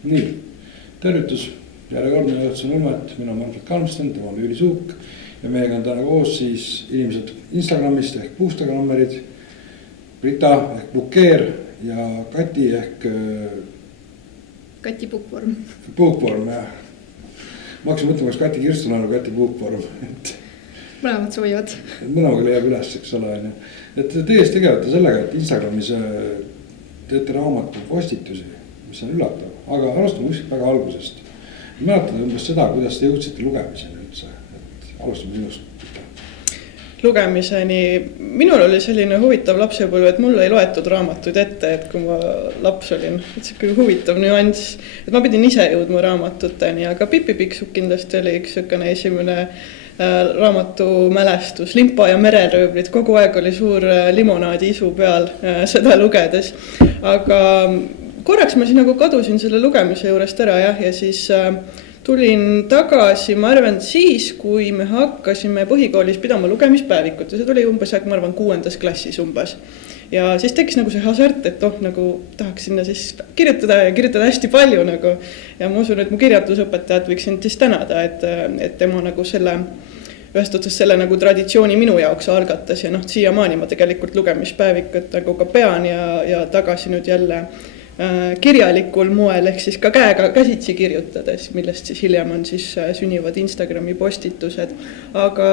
Nii, tervitus, järjekordne Õhtuse Nurmet, mina Manfred Kalmsten, tema on Jüri Suuk ja meiega on täna koos siis inimesed Instagramist ehk Boostagrammerid, Brita ehk Bukeer ja Kati ehk Kati Puukvorm. Puukvorm, jah. Ma hakkasin mõtlema, kas Kati Kirstunen või Kati Puukvorm, et mõlemad sobivad. Mõlemaga leiab üles, eks ole. Et tees tegevate sellega, et Instagramis teete raamatu postitusi, mis on üllatav, aga alustame kuskilt väga algusest. Mäletad umbes seda, kuidas te jõudsite lugemiseni üldse, et alustame sinust. Lugemiseni, minul oli selline huvitav lapsepõlv, et mul ei loetud raamatuid ette, et kui ma laps olin, et see küll huvitav nüanss, et ma pidin ise jõudma raamatuteni, aga Pipi Pikksukk kindlasti oli üks sükane esimene raamatu mälestus, Limpa ja mererööblid, kogu aeg oli suur limonaadi isu peal seda lugedes, aga korraks ma siin nagu kadusin selle lugemise juurest ära ja siis tulin tagasi, ma arvan, siis, kui me hakkasime põhikoolis pidama lugemispäevikut ja see tuli umbes, ma arvan, 6. klassis umbes. Ja siis tekkis nagu see hasart, et nagu tahaks sinna siis kirjutada ja kirjutada hästi palju nagu. Ja ma usun, et mu kirjatusõpetajad võiksin siis tänada, et tema nagu ühest otsast selle nagu traditsiooni minu jaoks algatas ja siiamaani ma tegelikult lugemispäevikut nagu ka pean ja tagasi nüüd jälle kirjalikul moel ehk siis ka käega käsitsi kirjutades, millest siis hiljem on siis sünnivad Instagrami postitused. Aga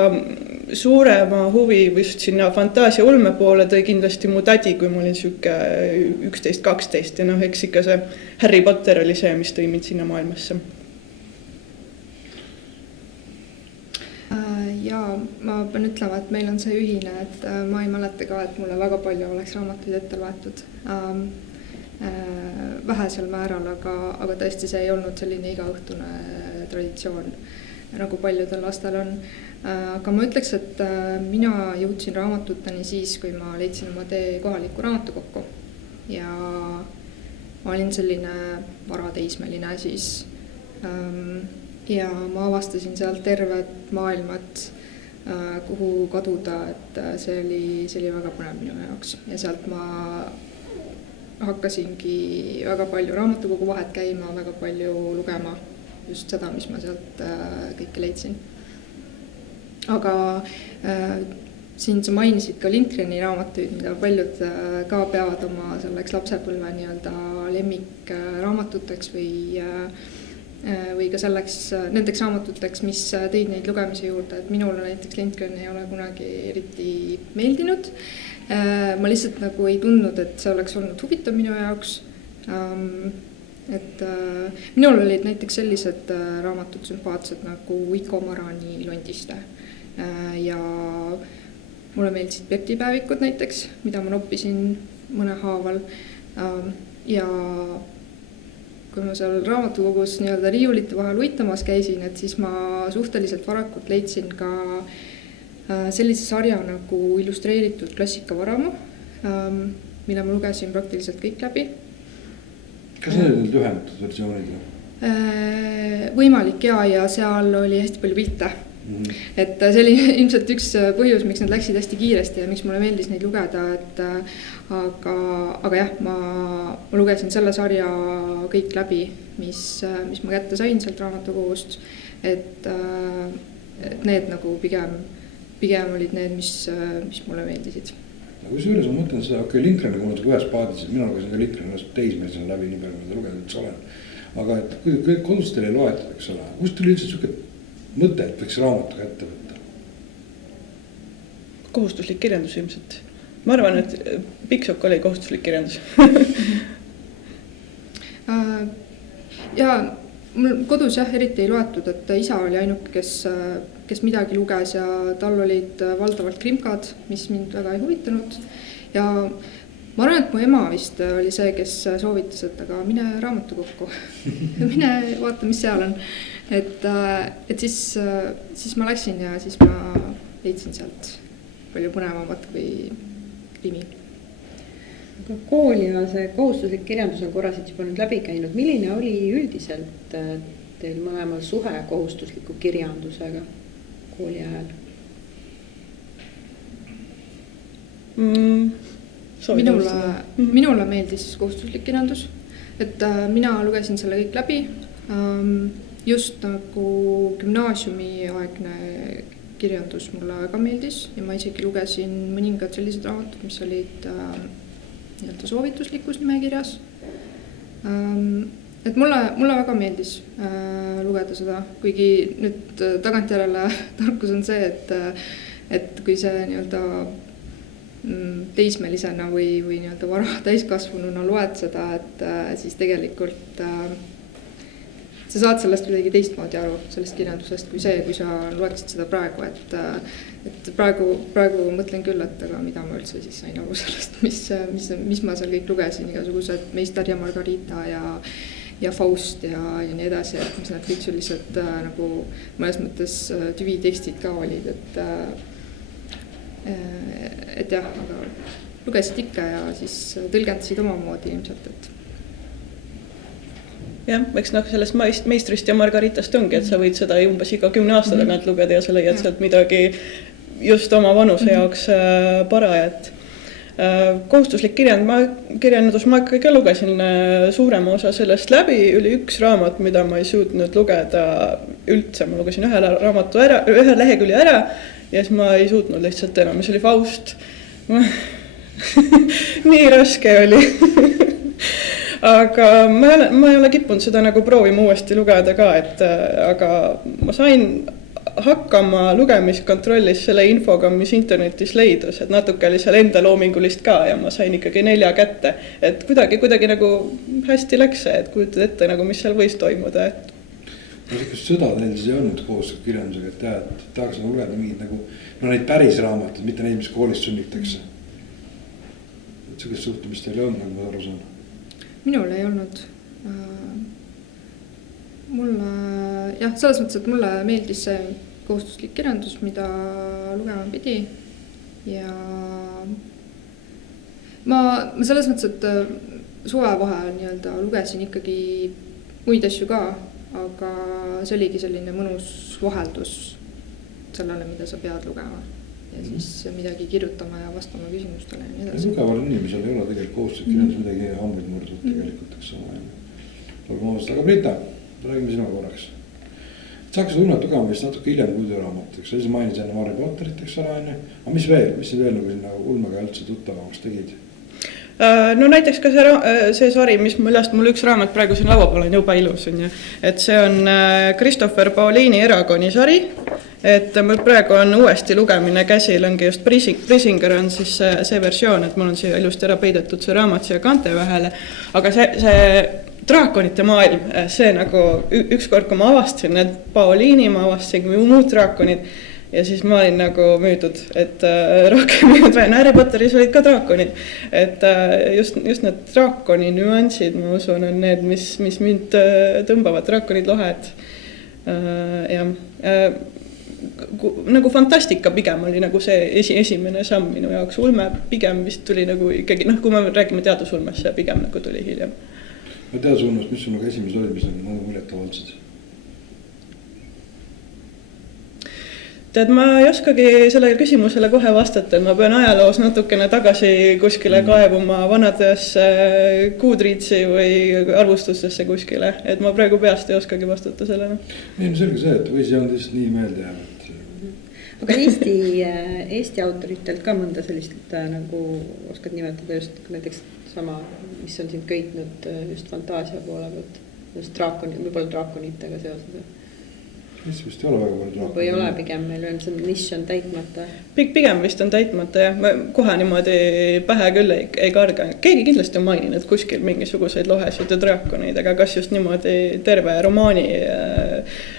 suurema huvi vist sinna fantaasia ulme poole tõi kindlasti mu tädi, kui ma olin süke 11-12 ja eks ikka see Harry Potter oli see, mis tõi mind sinna maailmasse. Ja ma pean ütlema, et meil on see ühine, et ma ei mäleta ka, et mulle väga palju oleks raamatuid ette loetud. Vähesel määral, aga tõesti see ei olnud selline igaõhtune traditsioon, nagu paljudel lastel on. Aga ma ütleks, et mina jõudsin raamatuteni siis, kui ma leidsin oma tee kohalikku raamatukokku. Ja ma olin selline varateismeline siis. Ja ma avastasin sealt tervet maailmat, kuhu kaduda, et see oli väga põnev minu jaoks. Ja sealt ma hakkasingi väga palju raamatukogu vahet käima, väga palju lugema just seda, mis ma sealt kõike leidsin. Aga siin sa mainisid ka Lindgreni raamatuid, mida paljud ka peavad oma selleks lapsepõlve nii-öelda lemmik raamatuteks või ka selleks nendeks raamatuteks, mis tõid neid lugemise juurde, et minul näiteks Lindgren ei ole kunagi eriti meeldinud. Ma lihtsalt nagu ei tundnud, et see oleks olnud huvitav minu jaoks. Et minul olid näiteks sellised raamatud sümpaatsed nagu Iko Marani Londiste. Ja mulle meeldisid Berti päevikud näiteks, mida ma noppisin mõne haaval. Ja kui ma seal raamatukogus nii-öelda riiulite vahel uitamas käisin, et siis ma suhteliselt varakult leidsin ka sellise sarja nagu illustreeritud klassikavaramu, mille ma lugesin praktiliselt kõik läbi. Kas need olid lühendatud versioonid? Võimalik ja seal oli hästi palju pilte. Et see oli ilmselt üks põhjus, miks nad läksid hästi kiiresti ja miks mulle meeldis neid lugeda, aga jah, ma lugesin selle sarja kõik läbi, mis ma kätte sain sealt raamatukogust, et need nagu pigem olid need, mis mulle meeldisid. Kui suures ma mõtlen seda, Lindgreni kui ma ühes paadis, et mina lugesin ka Lindgreni teismelisena läbi, nii palju ma lugenud üldse olen. Aga et kõik kodus teile ei loetud, eks ole. Kust tuli üldse selline mõte, et võiks raamatuga ette võtta? Kohustuslik kirjandus ilmselt. Ma arvan, et Pikksukk oli kohustuslik kirjandus. Ja mul kodus eriti ei loetud, et isa oli ainuke, kes midagi luges ja tal olid valdavalt krimkad, mis mind väga ei huvitanud. Ja ma arvan, et mu ema vist oli see, kes soovitas, et aga mine raamatukokku, mine vaata, mis seal on. Et siis ma läksin ja siis ma leidsin sealt palju põnevamat kui krimi. Kool ja see kohustuslik kirjandus on korra siit juba nüüd läbi käinud. Milline oli üldiselt teil mõlemal suhe kohustusliku kirjandusega kooli ajal? Minule meeldis kohustuslik kirjandus. et mina lugesin selle kõik läbi. Just nagu gümnaasiumiaegne kirjandus mulle väga meeldis ja ma isegi lugesin mõningad sellised raamatud, mis olid nii-öelda soovituslikus nimekirjas. Et mulle väga meeldis lugeda seda, kuigi nüüd tagantjärele tarkus on see, et kui see nii-öelda teismelisena või nii-öelda vara täiskasvanuna loed seda, et siis tegelikult sa saad sellest midagi teistmoodi aru, sellest kirjandusest, kui sa loeksid seda praegu, et praegu mõtlen küll, et aga mida ma üldse siis sain aru sellest, mis ma seal kõik lugesin, igasugused Meister ja Margarita ja Faust ja nii edasi, et mis need kõik sellised nagu mõnes mõttes tüvitekstid ka olid, et jah, aga lugesid ikka ja siis tõlgendasid omamoodi ilmselt, et jah, eks sellest Meistrist ja Margaritast ongi, et sa võid seda umbes iga 10 aasta tagant lugeda ja sa leiad sealt midagi just oma vanuse jaoks parajat. Kohustuslik kirjandus ma ikkagi lugesin suurema osa sellest läbi, oli üks raamat, mida ma ei suutnud lugeda üldse, ma lugesin ühe lehekülje ära ja siis ma ei suutnud lihtsalt enam, mis oli Faust. Nii raske oli. Aga ma ei ole kippunud seda nagu proovima uuesti lugeda ka, aga ma sain hakkama lugemiskontrollis selle infoga, mis internetis leidus, et natuke oli seal enda loomingulist ka ja ma sain ikkagi 4 kätte, et kuidagi nagu hästi läks see, et kujutad ette nagu, mis seal võis toimuda, et Kas sõda teil siis ei olnud koostööd kirjandusega, et tahaks nagu lugeda mingid nagu, neid päris raamatud, mitte neid, mis koolist sunnitakse. Et sellist suhtumist teil ei olnud, nagu ma aru saan? Minul ei olnud. Mulle, jah, selles mõttes, et mulle meeldis see kohustuslik kirjandus, mida lugema pidi. Ja ma selles mõttes, et suvevahe nii-öelda lugesin ikkagi muid asju ka, aga see oligi selline mõnus vaheldus sellele, mida sa pead lugema ja siis midagi kirjutama ja vastama küsimustele ja nii edasi. Lugeval inimesel ei ole tegelikult kohustuslik kirjandus midagi hambuid murdud tegelikult, eks ole. Aga Brita, räägime sinu korraks. Sa hakkasid Unnet lugema vist natuke hiljem kui tööraamateks, sa mainis enne Harry Potterit, eks ole, aga mis veel nagu sinna ulmega üldse tuttavamaks tegid? No näiteks ka see sari, millest mul üks raamat praegu siin laua peal on juba ilus on ju, et see on Christopher Pauliini Eragoni sari, et mul praegu on uuesti lugemine käsil, ongi just Prisinger on siis see versioon, et mul on siia ilusti ära peidetud see raamat siia kante vahele, aga see draakonite maailm, see nagu ükskord, kui ma avastasin need Pauliini, ma avastasin muud draakonid ja siis ma olin nagu müüdud, et rohkem Harry Potteris olid ka draakonid, et just need draakoni nüansid, ma usun, on need, mis mind tõmbavad, draakonid lohed ja nagu fantastika pigem oli nagu see esimene samm minu jaoks, ulme pigem vist tuli nagu ikkagi, kui me räägime teadusulmest, see pigem nagu tuli hiljem. Teadusulmest, mis sul nagu esimesed olid, mis nagu muljet avaldasid? Et ma ei oskagi sellele küsimusele kohe vastata, et ma pean ajaloos natukene tagasi kuskile kaevuma vanadesse Goodreadsi või arvustustesse kuskile, et ma praegu peast ei oskagi vastata sellele. Ei, no selge see, et või see on lihtsalt nii meelde jäänud. Aga Eesti autoritelt ka mõnda sellist nagu oskad nimetada just näiteks sama, mis on sind köitnud just fantaasia poole pealt, just võib-olla draakonitega seoses. Mis vist ei ole väga palju draakonid? Või ei ole pigem, meil on see nišš on täitmata. Pigem vist on täitmata ja kohe niimoodi pähe küll ei karga. Keegi kindlasti on maininud kuskil mingisuguseid lohesid ja draakoneid, aga kas just niimoodi terve romaani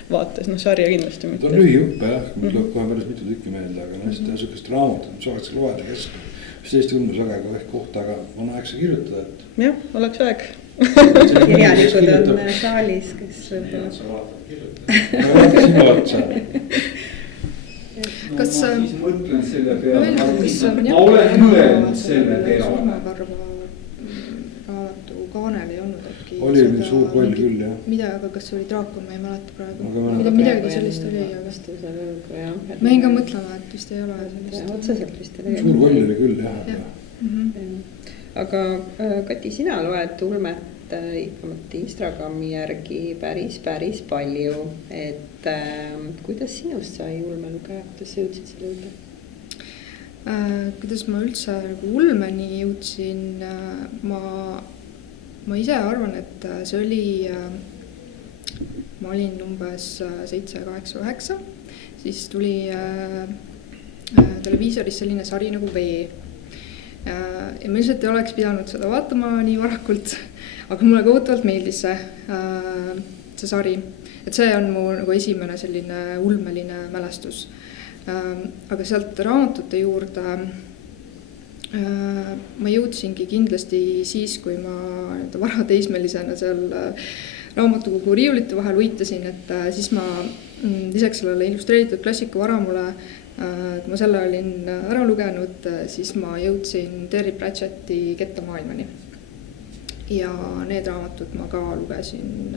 vaates, sarja kindlasti mitte. Ta on lühiõppe jah, mul tuleb kohe päris mitu tükki meelde, aga hästi sükest raamatut, mis oleks loeda keskel. Mis Eesti ulmus väga kohta, aga on aeg see kirjutada, et... Jah, oleks aeg. Kirjanikud on saalis, kes võib-olla... Sinu otsa. Kas ma siis mõtlen selle peale, ma olen mõelnud selle peale. Raamatu kaanel ei olnud äkki. Oli suur koll küll, jah. Mida, aga kas oli draakon, ma ei mäleta praegu. Midagi sellist oli, aga ma hinga mõtlema, et vist ei ole sellist. Otseselt vist ei ole. Suur koll oli küll, jah. Aga Kati, sina loed ulmet Instagrami järgi päris palju, et kuidas sinust sai ulmelugeja, kuidas sa jõudsid selle juurde? Kuidas ma üldse nagu ulmeni jõudsin, ma ise arvan, et see oli, ma olin umbes 7, 8, 9, siis tuli televiisoris selline sari nagu Vee. Ja ma ilmselt ei oleks pidanud seda vaatama nii varakult, aga mulle kohutavalt meeldis see sari. Et see on mu nagu esimene selline ulmeline mälestus. Aga sealt raamatute juurde ma jõudsingi kindlasti siis, kui ma varateismelisena seal raamatukogu riiulite vahel uitasin, et siis ma lisaks sellele illustreeritud klassiku Varamule, kui ma selle olin ära lugenud, siis ma jõudsin Terry Pratchetti Ketta maailmani. Ja need raamatud ma ka lugesin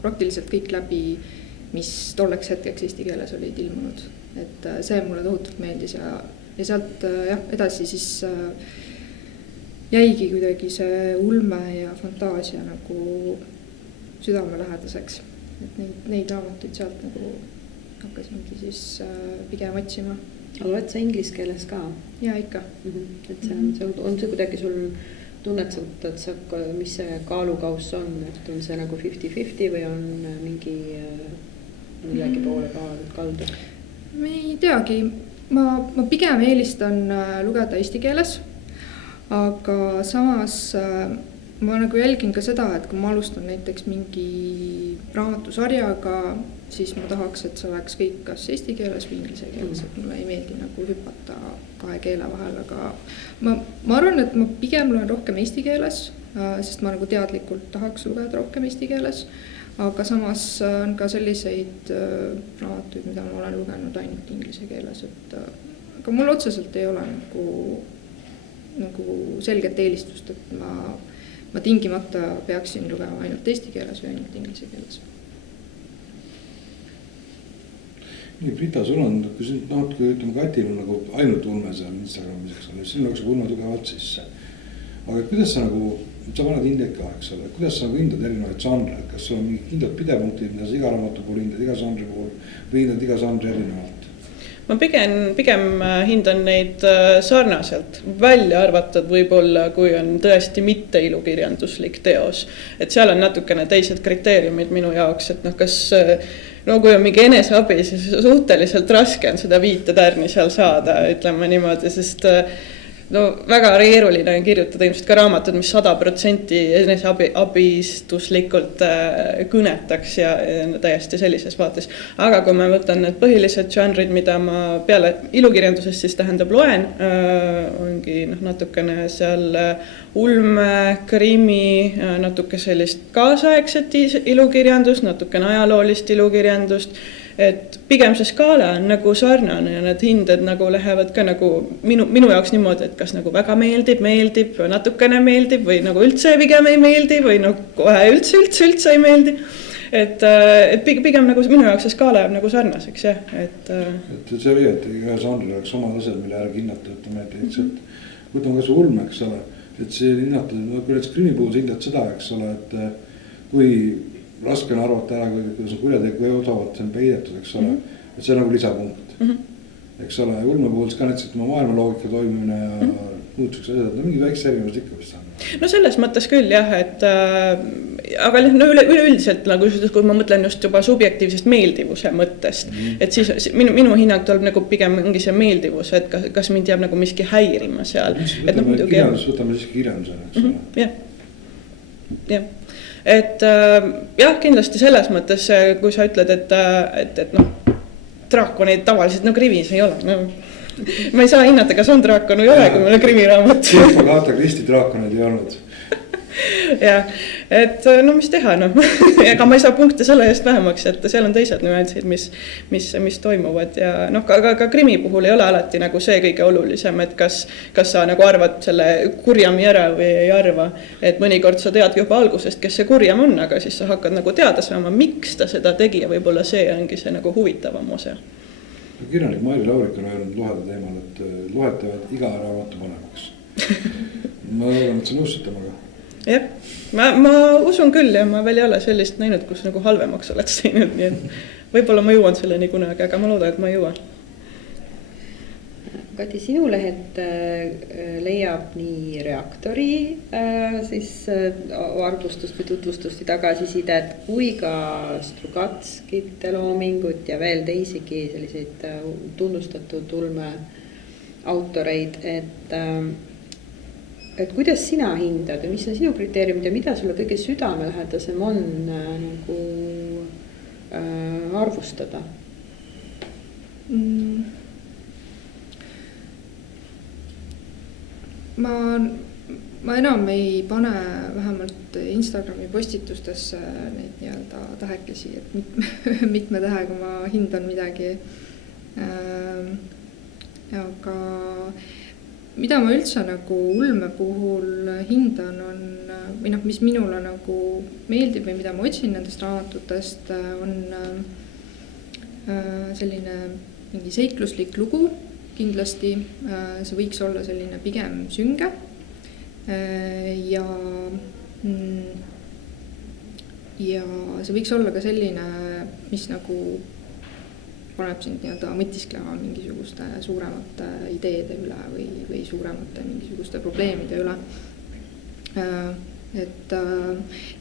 praktiliselt kõik läbi, mis tolleks hetkeks eesti keeles olid ilmunud. Et see mulle tohutult meeldis ja sealt edasi siis jäigi kuidagi see ulme ja fantaasia nagu südamelähedaseks. Et neid raamatuid sealt nagu hakkasingi siis pigem otsima. Aga oled sa inglise keeles ka? Ja ikka. Et on see kuidagi sul tunned, et sa, mis see kaalukaus on, et on see nagu 50-50 või on mingi millegi poole kaldu? Ma ei teagi, ma pigem eelistan lugeda eesti keeles, aga samas ma nagu jälgin ka seda, et kui ma alustan näiteks mingi raamatusarjaga, siis ma tahaks, et see oleks kõik kas eesti keeles või inglise keeles, et mulle ei meeldi nagu hüpata kahe keele vahel, aga ma arvan, et ma pigem loen rohkem eesti keeles, sest ma nagu teadlikult tahaks lugeda rohkem eesti keeles. Aga samas on ka selliseid raamatuid, mida ma olen lugenud ainult inglise keeles, et aga mul otseselt ei ole nagu selget eelistust, et ma tingimata peaksin lugema ainult eesti keeles või ainult inglise keeles. Nii, Brita, sul on, kui ütleme Katil on nagu ainult ulme seal Instagramis, eks ole, siin oleks ulme tugevalt sisse. Aga kuidas sa nagu, sa paned hinded ka, eks ole, kuidas sa nagu hindad erinevaid žanre, et kas sul on mingi kindlad pidepunktid, mida sa iga raamatu puhul hindad, iga žanri puhul või hindad iga žanri erinevalt? Ma pigem hindan neid sarnaselt, välja arvatud võib-olla, kui on tõesti mitte ilukirjanduslik teos. Et seal on natukene teised kriteeriumid minu jaoks, et kas kui on mingi eneseabi, siis suhteliselt raske on seda 5 tärni seal saada, ütleme niimoodi, sest väga keeruline on kirjutada ilmselt ka raamatud, mis 100% eneseabistuslikult kõnetaks ja täiesti sellises vaates. Aga kui ma võtan need põhilised žanrid, mida ma peale ilukirjandusest siis tähendab loen, ongi natukene seal ulme, krimi, natuke sellist kaasaegset ilukirjandust, natukene ajaloolist ilukirjandust. Et pigem see skaala on nagu sarnane ja need hinded nagu lähevad ka nagu minu jaoks niimoodi, et kas nagu väga meeldib, natukene meeldib või nagu üldse pigem ei meeldi või kohe üldse ei meeldi. Et pigem nagu minu jaoks see skaala jääb nagu sarnaseks, jah. Et see oli, et ühe žanril oleks oma tased, mille järgi hinnata, ütleme, et võtame kas ulme, eks ole, et see hinnata, kui näiteks krimi puhul hindad seda, eks ole, et kui raske on arvata ära, kuidas on kurjateeg või odavalt see on peidetud, eks ole, et see on nagu lisapunkt. Eks ole, ulme puhul ka näiteks, et maailma loogika toimimine ja muutuseks asjad, mingi väikse erinevus ikka vist on. No selles mõttes küll jah, et aga üleüldiselt nagu kui ma mõtlen just juba subjektiivsest meeldivuse mõttest, et siis minu hinnang tuleb nagu pigem ongi see meeldivus, et kas mind jääb nagu miski häirima seal. Võtame siiski kirjandusena, eks ole. Jah. Et jah, kindlasti selles mõttes, kui sa ütled, et draakoneid tavaliselt krimis ei ole. Ma ei saa hinnata, kas on draakon või ei ole, kui meil on krimiraamat. Agatha Christie draakoneid ei olnud. jah, et no mis teha, noh. Ega ma ei saa punkte selle eest vähemaks, et seal on teised nüansid, mis toimuvad ja noh, ka krimi puhul ei ole alati nagu see kõige olulisem, et kas sa nagu arvad selle kurjami ära või ei arva, et mõnikord sa tead juba algusest, kes see kurjam on, aga siis sa hakkad nagu teada saama, miks ta seda tegi ja võib-olla see ongi see nagu huvitavam osa. Kirjanik Mairi Laurik on öelnud Luhede teemal, et luhetavad iga raamatu panemaks. Ma arvan, et sa nõustud temaga. jah, ma usun küll ja ma veel ei ole sellist näinud, kus nagu halvemaks oleks teinud, nii et võib-olla ma jõuan selleni kunagi, aga ma loodan, et ma jõuan. Kati, sinu lehelt leiab nii Reaktori siis arvustust või tutvustust ja tagasisidet kui ka Strugatskite loomingut ja veel teisigi selliseid tunnustatud ulmeautoreid, et kuidas sina hindad ja mis on sinu kriteeriumid ja mida sulle kõige südamelähedasem on nagu arvustada? Ma enam ei pane vähemalt Instagrami postitustesse neid nii-öelda tähekesi, et mitme tähega ma hindan midagi. Aga mida ma üldse nagu ulme puhul hindan on, või mis minule nagu meeldib või mida ma otsin nendest raamatutest, on selline mingi seikluslik lugu. Kindlasti see võiks olla selline pigem sünge ja see võiks olla ka selline, mis nagu paneb sind nii-öelda mõtisklema mingisuguste suuremate ideede üle või suuremate mingisuguste probleemide üle.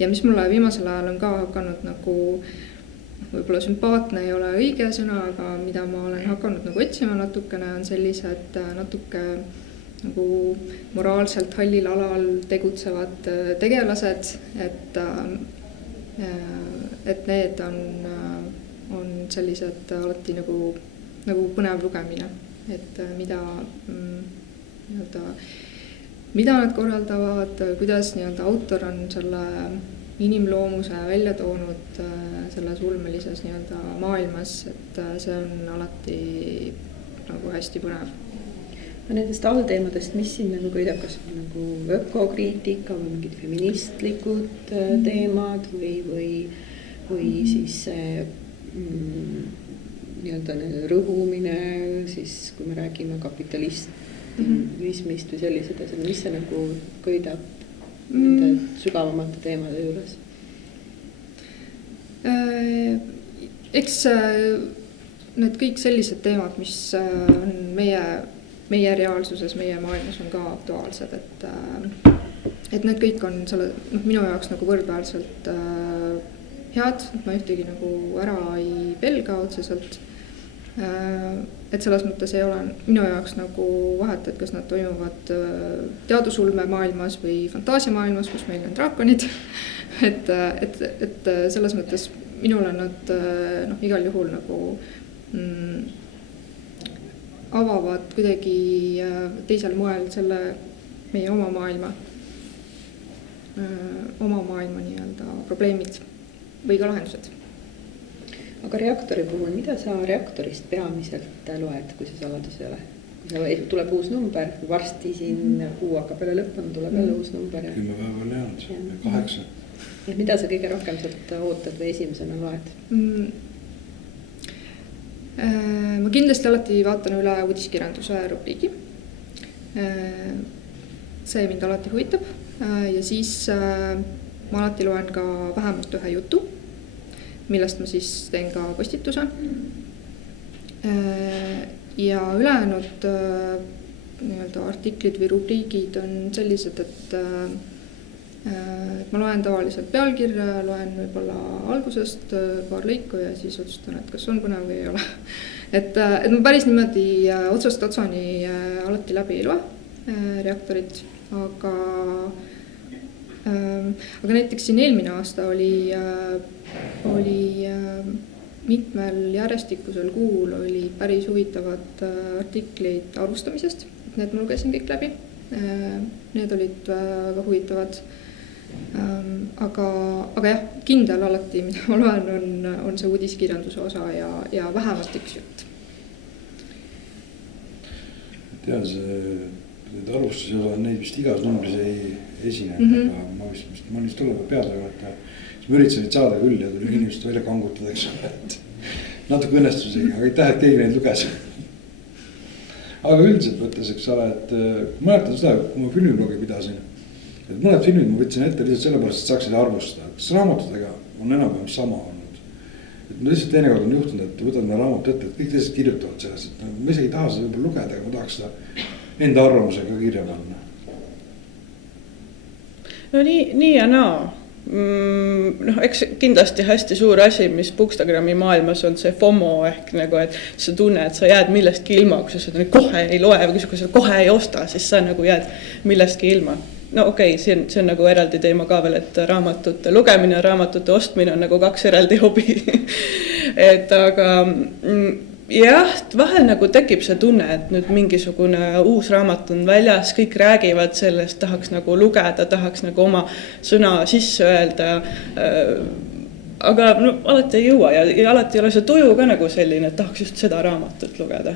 Ja mis mulle viimasel ajal on ka hakanud nagu võib-olla sümpaatne ei ole õige sõna, aga mida ma olen hakanud nagu otsima natukene, on sellised natuke nagu moraalselt hallil alal tegutsevad tegelased, et need on sellised alati nagu põnev lugemine, et mida nad korraldavad, kuidas nii-öelda autor on selle inimloomuse välja toonud selles ulmelises nii-öelda maailmas, et see on alati nagu hästi põnev. Nendest allteemadest, mis siin nagu köidab, kas nagu ökokriitika või mingid feministlikud teemad või siis nii-öelda rõhumine, siis kui me räägime kapitalismist või sellised asjad, mis see nagu köidab nende sügavamate teemade juures? Eks need kõik sellised teemad, mis on meie reaalsuses, meie maailmas on ka aktuaalsed, et need kõik on minu jaoks nagu võrdväärselt head, et ma ühtegi nagu ära ei pelga otseselt. Et selles mõttes ei ole minu jaoks nagu vahet, et kas nad toimuvad teadusulme maailmas või fantaasiamaailmas, kus meil on draakonid. et selles mõttes minule nad igal juhul nagu avavad kuidagi teisel moel selle meie oma maailma nii-öelda probleemid või ka lahendused. Aga Reaktori puhul, mida sa Reaktorist peamiselt loed, kui see saladus ei ole? Kui tuleb uus number, varsti siin kuu hakkab jälle lõppema, tuleb jälle uus number. 10 päeva jäänud, 8. Ja mida sa kõige rohkem sealt ootad või esimesena loed? Ma kindlasti alati vaatan üle uudiskirjanduse rubriigi. See mind alati huvitab ja siis ma alati loen ka vähemalt ühe jutu, millest ma siis teen ka postituse. Ja ülejäänud nii-öelda artiklid või rubriigid on sellised, et ma loen tavaliselt pealkirja, loen võib-olla algusest paar lõiku ja siis otsustan, et kas on põnev või ei ole. Et ma päris niimoodi otsast otsani alati läbi ei loe Reaktorit, aga näiteks siin eelmine aasta oli mitmel järjestikusel kuul oli päris huvitavad artikleid arvustamisest, et need ma lugesin kõik läbi. Need olid väga huvitavad. Aga jah, kindel alati, mida ma loen, on see uudiskirjanduse osa ja vähemalt üks jutt. Tean, need arvustusi on neid vist igas numbris ei esine, aga ma vist tuleb peale, siis ma üritasin neid saada küll ja tuli inimest välja kangutada, eks ole, et natuke õnnestusega, aga aitäh, et keegi neid luges. Aga üldiselt võttes, eks ole, et mäletan seda, kui ma filmiblogi pidasin et mõned filmid ma võtsin ette lihtsalt sellepärast, et saaksid arvustada, kas raamatutega on enam-vähem sama olnud. Et ma lihtsalt teinekord on juhtunud, et võtad na raamatu ette, et kõik teised kirjutavad sellest, et ma isegi ei taha seda võib-olla lugeda, aga ma tahaks seda enda arvamusega kirja panna. No nii ja naa. Noh, eks kindlasti hästi suur asi, mis Bookstagrammi maailmas on see FOMO ehk nagu, et sa tunne, et sa jääd millestki ilma, kui sa seda kohe ei loe või kui sa kohe ei osta, siis sa nagu jääd millestki ilma. No okei, see on nagu eraldi teema ka veel, et raamatute lugemine ja raamatute ostmine on nagu 2 eraldi hobi. Et aga jah, vahel nagu tekib see tunne, et nüüd mingisugune uus raamat on väljas, kõik räägivad sellest, tahaks nagu lugeda, tahaks nagu oma sõna sisse öelda. Aga no, alati ei jõua ja alati ei ole see tuju ka nagu selline, et tahaks just seda raamatut lugeda.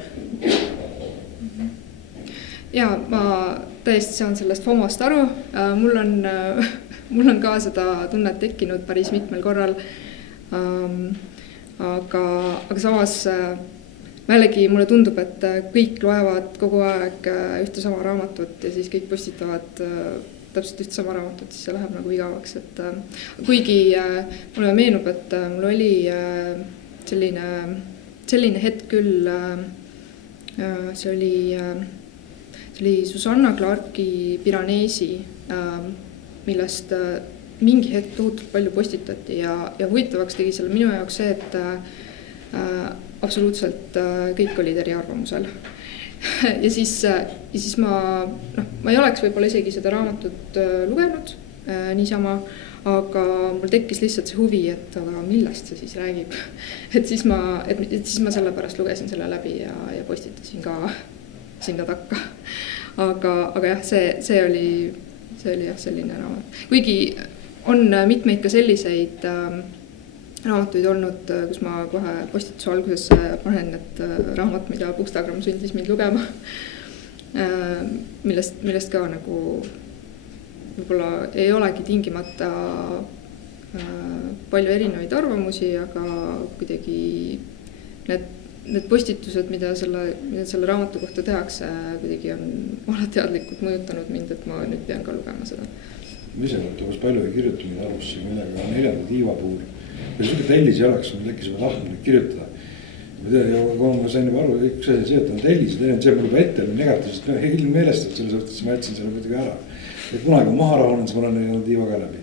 Ja ma täiesti saan sellest FOMOst aru. Mul on ka seda tunnet tekkinud päris mitmel korral. Aga samas jällegi mulle tundub, et kõik loevad kogu aeg ühte sama raamatut ja siis kõik postitavad täpselt ühte sama raamatut, siis see läheb nagu igavaks. Et, kuigi mulle meenub, et mul oli selline hetk küll, see oli Susanna Clarki Piranesi, millest mingi hetk tohutult palju postitati ja huvitavaks tegi selle minu jaoks see, et absoluutselt kõik olid eriarvamusel. Ja siis ma ei oleks võib-olla isegi seda raamatut lugenud niisama, aga mul tekkis lihtsalt see huvi, et aga millest see siis räägib. Et siis ma sellepärast lugesin selle läbi ja postitasin ka sinna takka. Aga jah, see oli jah selline raamat. Kuigi on mitmeid ka selliseid raamatuid olnud, kus ma kohe postituse alguses panen, et raamat, mida Bookstagram sundis mind lugema, millest ka nagu võib-olla ei olegi tingimata palju erinevaid arvamusi, aga kuidagi need postitused, mida selle raamatu kohta tehakse, kuidagi on alateadlikult mõjutanud mind, et ma nüüd pean ka lugema seda. Ma ise mõttes palju ei kirjuta mind arvusse midagi 4. tiiva puhul. Ja selline tellis ei oleks, ma tekkis juba tahtnud kirjutada. Ma sain juba aru, üks asi see, et on tellis, teine on see, mul juba ette on negatiivselt hilm meelestatud selle suhtes, ma jätsin selle kuidagi ära. Et kunagi maha rahunen, siis ma olen 4. tiiva ka läbi.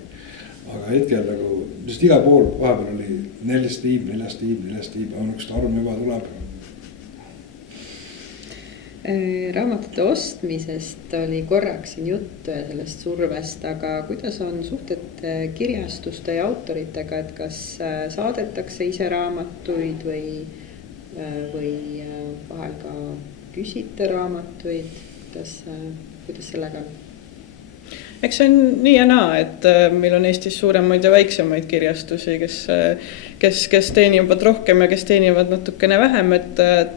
Aga hetkel nagu, just iga pool vahepeal oli 4. tiib, on üks arm juba tuleb. Raamatute ostmisest oli korraks siin juttu ja sellest survest, aga kuidas on suhted kirjastuste ja autoritega, et kas saadetakse ise raamatuid või vahel ka küsite raamatuid, kuidas sellega on? Eks see on nii ja naa, et meil on Eestis suuremaid ja väiksemaid kirjastusi, kes teenivad rohkem ja kes teenivad natukene vähem, et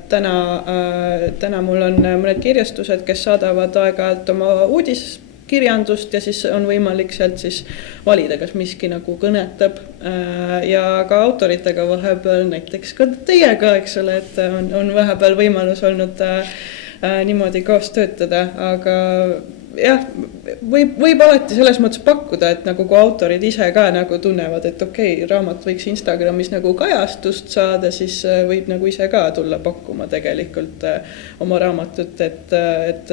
täna mul on mõned kirjastused, kes saadavad aeg-ajalt oma uudiskirjandust ja siis on võimalik sealt siis valida, kas miski nagu kõnetab ja ka autoritega vahepeal, näiteks ka teiega, eks ole, et on vahepeal võimalus olnud niimoodi koos töötada, aga jah, võib alati selles mõttes pakkuda, et nagu kui autorid ise ka nagu tunnevad, et okei, raamat võiks Instagramis nagu kajastust saada, siis võib nagu ise ka tulla pakkuma tegelikult oma raamatut, et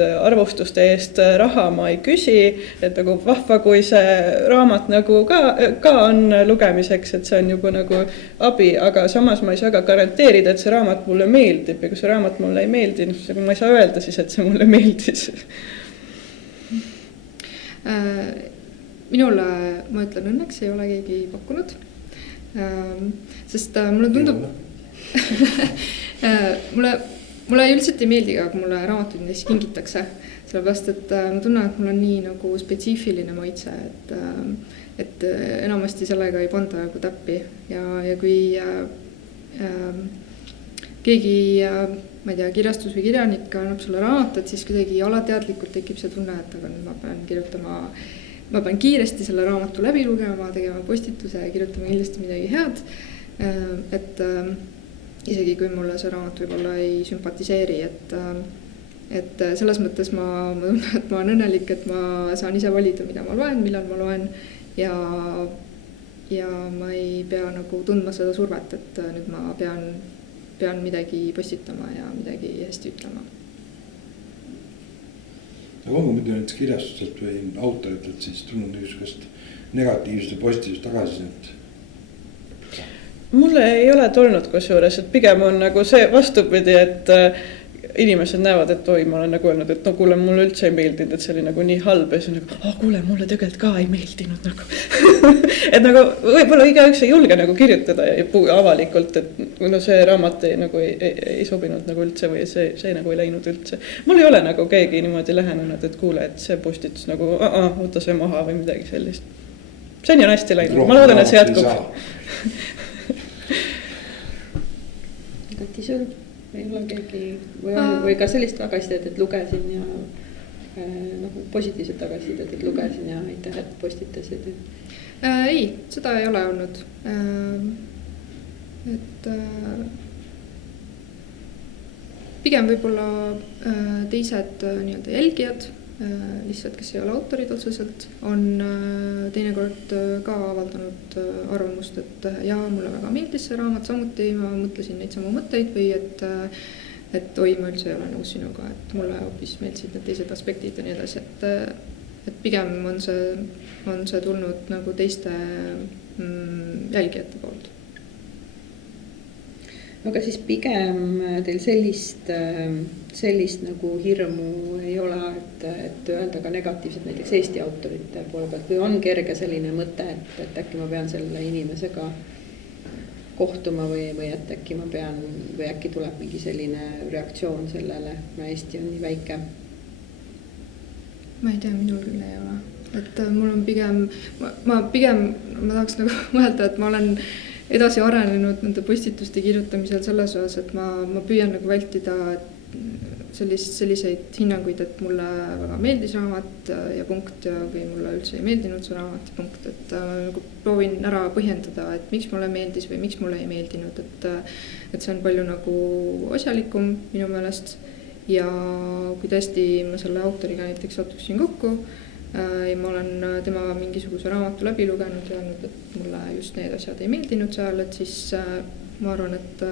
arvustuste eest raha ma ei küsi, et nagu vahva, kui see raamat nagu ka on lugemiseks, et see on juba nagu abi, aga samas ma ei saa ka garanteerida, et see raamat mulle meeldib ja kui see raamat mulle ei meeldi, ma ei saa öelda siis, et see mulle meeldis. Minule, ma ütlen, õnneks ei ole keegi pakkunud, sest mulle tundub, mulle üldiselt ei meeldi ka, kui mulle raamatuid näiteks kingitakse, sellepärast, et ma tunnen, et mul on nii nagu spetsiifiline maitse, et enamasti sellega ei panda nagu täppi ja kui keegi, ma ei tea, kirjastus või kirjanik annab sulle raamatut, siis kuidagi alateadlikult tekib see tunne, et aga nüüd ma pean kiiresti selle raamatu läbi lugema, tegema postituse ja kirjutama kindlasti midagi head. Et isegi kui mulle see raamat võib-olla ei sümpatiseeri, et selles mõttes ma tunnen, et ma olen õnnelik, et ma saan ise valida, mida ma loen, millal ma loen ja ma ei pea nagu tundma seda survet, et nüüd ma pean midagi postitama ja midagi hästi ütlema. Aga on muidu näiteks kirjastuselt või autoritelt siis tulnud niisugust negatiivset ja positiivset tagasisidet? Mulle ei ole tulnud kusjuures, et pigem on nagu see vastupidi, et inimesed näevad, et oi, ma olen nagu öelnud, et no kuule, mulle üldse ei meeldinud, et see oli nagu nii halb ja siis nagu, kuule, mulle tegelikult ka ei meeldinud nagu. Et nagu võib-olla igaüks ei julge nagu kirjutada avalikult, et no see raamat ei sobinud nagu üldse või see nagu ei läinud üldse. Mul ei ole nagu keegi niimoodi lähenenud, et kuule, et see postitus nagu, võta see maha või midagi sellist. See on hästi läinud, ma loodan, et see jätkub. Kati, sul ei ole keegi või ka sellist tagasisidet, et lugesin ja positiivset tagasisidet, et lugesin ja aitäh, et postitasid? Ei, seda ei ole olnud. Et pigem võib-olla teised nii-öelda jälgijad, lihtsalt, kes ei ole autorid otseselt, on teinekord ka avaldanud arvamust, et jaa, mulle väga meeldis see raamat, samuti ma mõtlesin neid samu mõtteid või et oi, ma üldse ei ole nõus sinuga, et mulle hoopis meeldisid need teised aspektid ja nii edasi, et pigem on see tulnud nagu teiste jälgijate poolt. Aga siis pigem teil sellist nagu hirmu ei ole, et öelda ka negatiivselt näiteks Eesti autorite poole pealt või on kerge selline mõte, et äkki ma pean selle inimesega kohtuma või et äkki ma pean või äkki tuleb mingi selline reaktsioon sellele, kuna Eesti on nii väike? Ma ei tea, minul küll ei ole. Et mul on pigem, ma tahaks nagu mõelda, et ma olen edasi arenenud nende postituste kirjutamisel selles osas, et ma püüan nagu vältida selliseid hinnanguid, et mulle väga meeldis raamat ja punkt või mulle üldse ei meeldinud see raamat ja punkt, et nagu proovin ära põhjendada, et miks mulle meeldis või miks mulle ei meeldinud, et see on palju nagu asjalikum minu meelest ja kui tõesti ma selle autoriga näiteks satuksin kokku ja ma olen tema mingisuguse raamatu läbi lugenud ja öelnud, et mulle just need asjad ei meeldinud seal, et siis ma arvan, et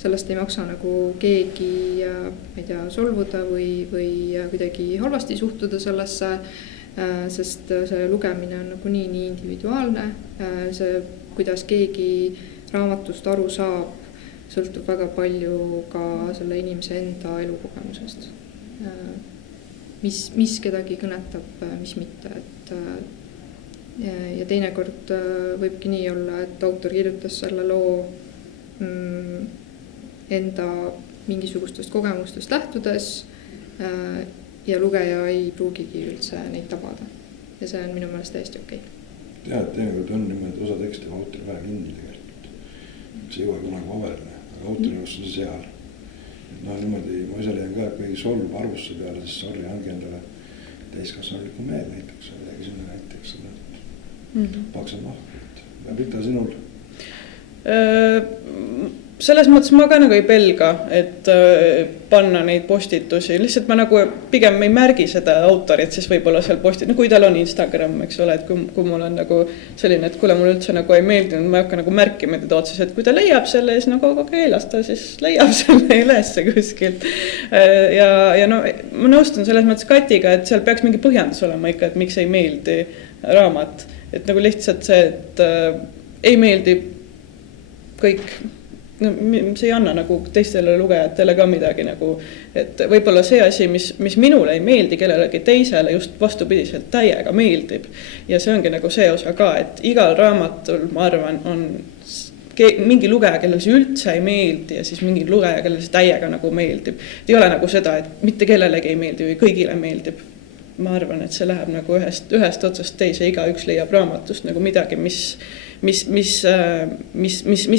sellest ei maksa nagu keegi, ma ei tea, solvuda või kuidagi halvasti suhtuda sellesse, sest see lugemine on nagu nii individuaalne. See, kuidas keegi raamatust aru saab, sõltub väga palju ka selle inimese enda elukogemusest. Mis kedagi kõnetab, mis mitte, ja teinekord võibki nii olla, et autor kirjutas selle loo enda mingisugustest kogemustest lähtudes ja lugeja ei pruugigi üldse neid tabada ja see on minu meelest täiesti okei. Tead, et teinekord on niimoodi osa tekste autori pähe kinni tegelikult, mis ei jõua kunagi paberile, aga autori jaoks on see seal. Niimoodi, ma ise leian ka, et kõigi solv arvusse peale, siis sorry, hangi endale täiskasvanuliku meel näiteks, midagi sinna näiteks, paksad mahkud. Ja Brita, sinul? Selles mõttes ma ka nagu ei pelga, et panna neid postitusi, lihtsalt ma nagu pigem ei märgi seda autorit, siis võib-olla seal no kui tal on Instagram, eks ole, et kui mul on nagu selline, et kuule, mul üldse nagu ei meeldinud, ma ei hakka nagu märkima teda otses, et kui ta leiab selle, siis nagu keelas ta, siis leiab selle ülesse kuskilt. Ja no ma nõustun selles mõttes Katiga, et seal peaks mingi põhjendus olema ikka, et miks ei meeldi raamat, et nagu lihtsalt see, et ei meeldi kõik. No, see ei anna nagu teistele lugejatele ka midagi nagu, et võib-olla see asi, mis minule ei meeldi, kellelegi teisele just vastupidiselt täiega meeldib. Ja see ongi nagu see osa ka, et igal raamatul, ma arvan, on mingi lugeja, kellel see üldse ei meeldi ja siis mingi lugeja, kellel see täiega nagu meeldib. Ei ole nagu seda, et mitte kellelegi ei meeldi või kõigile meeldib. Ma arvan, et see läheb nagu ühest otsast teise, igaüks leiab raamatust nagu midagi, mis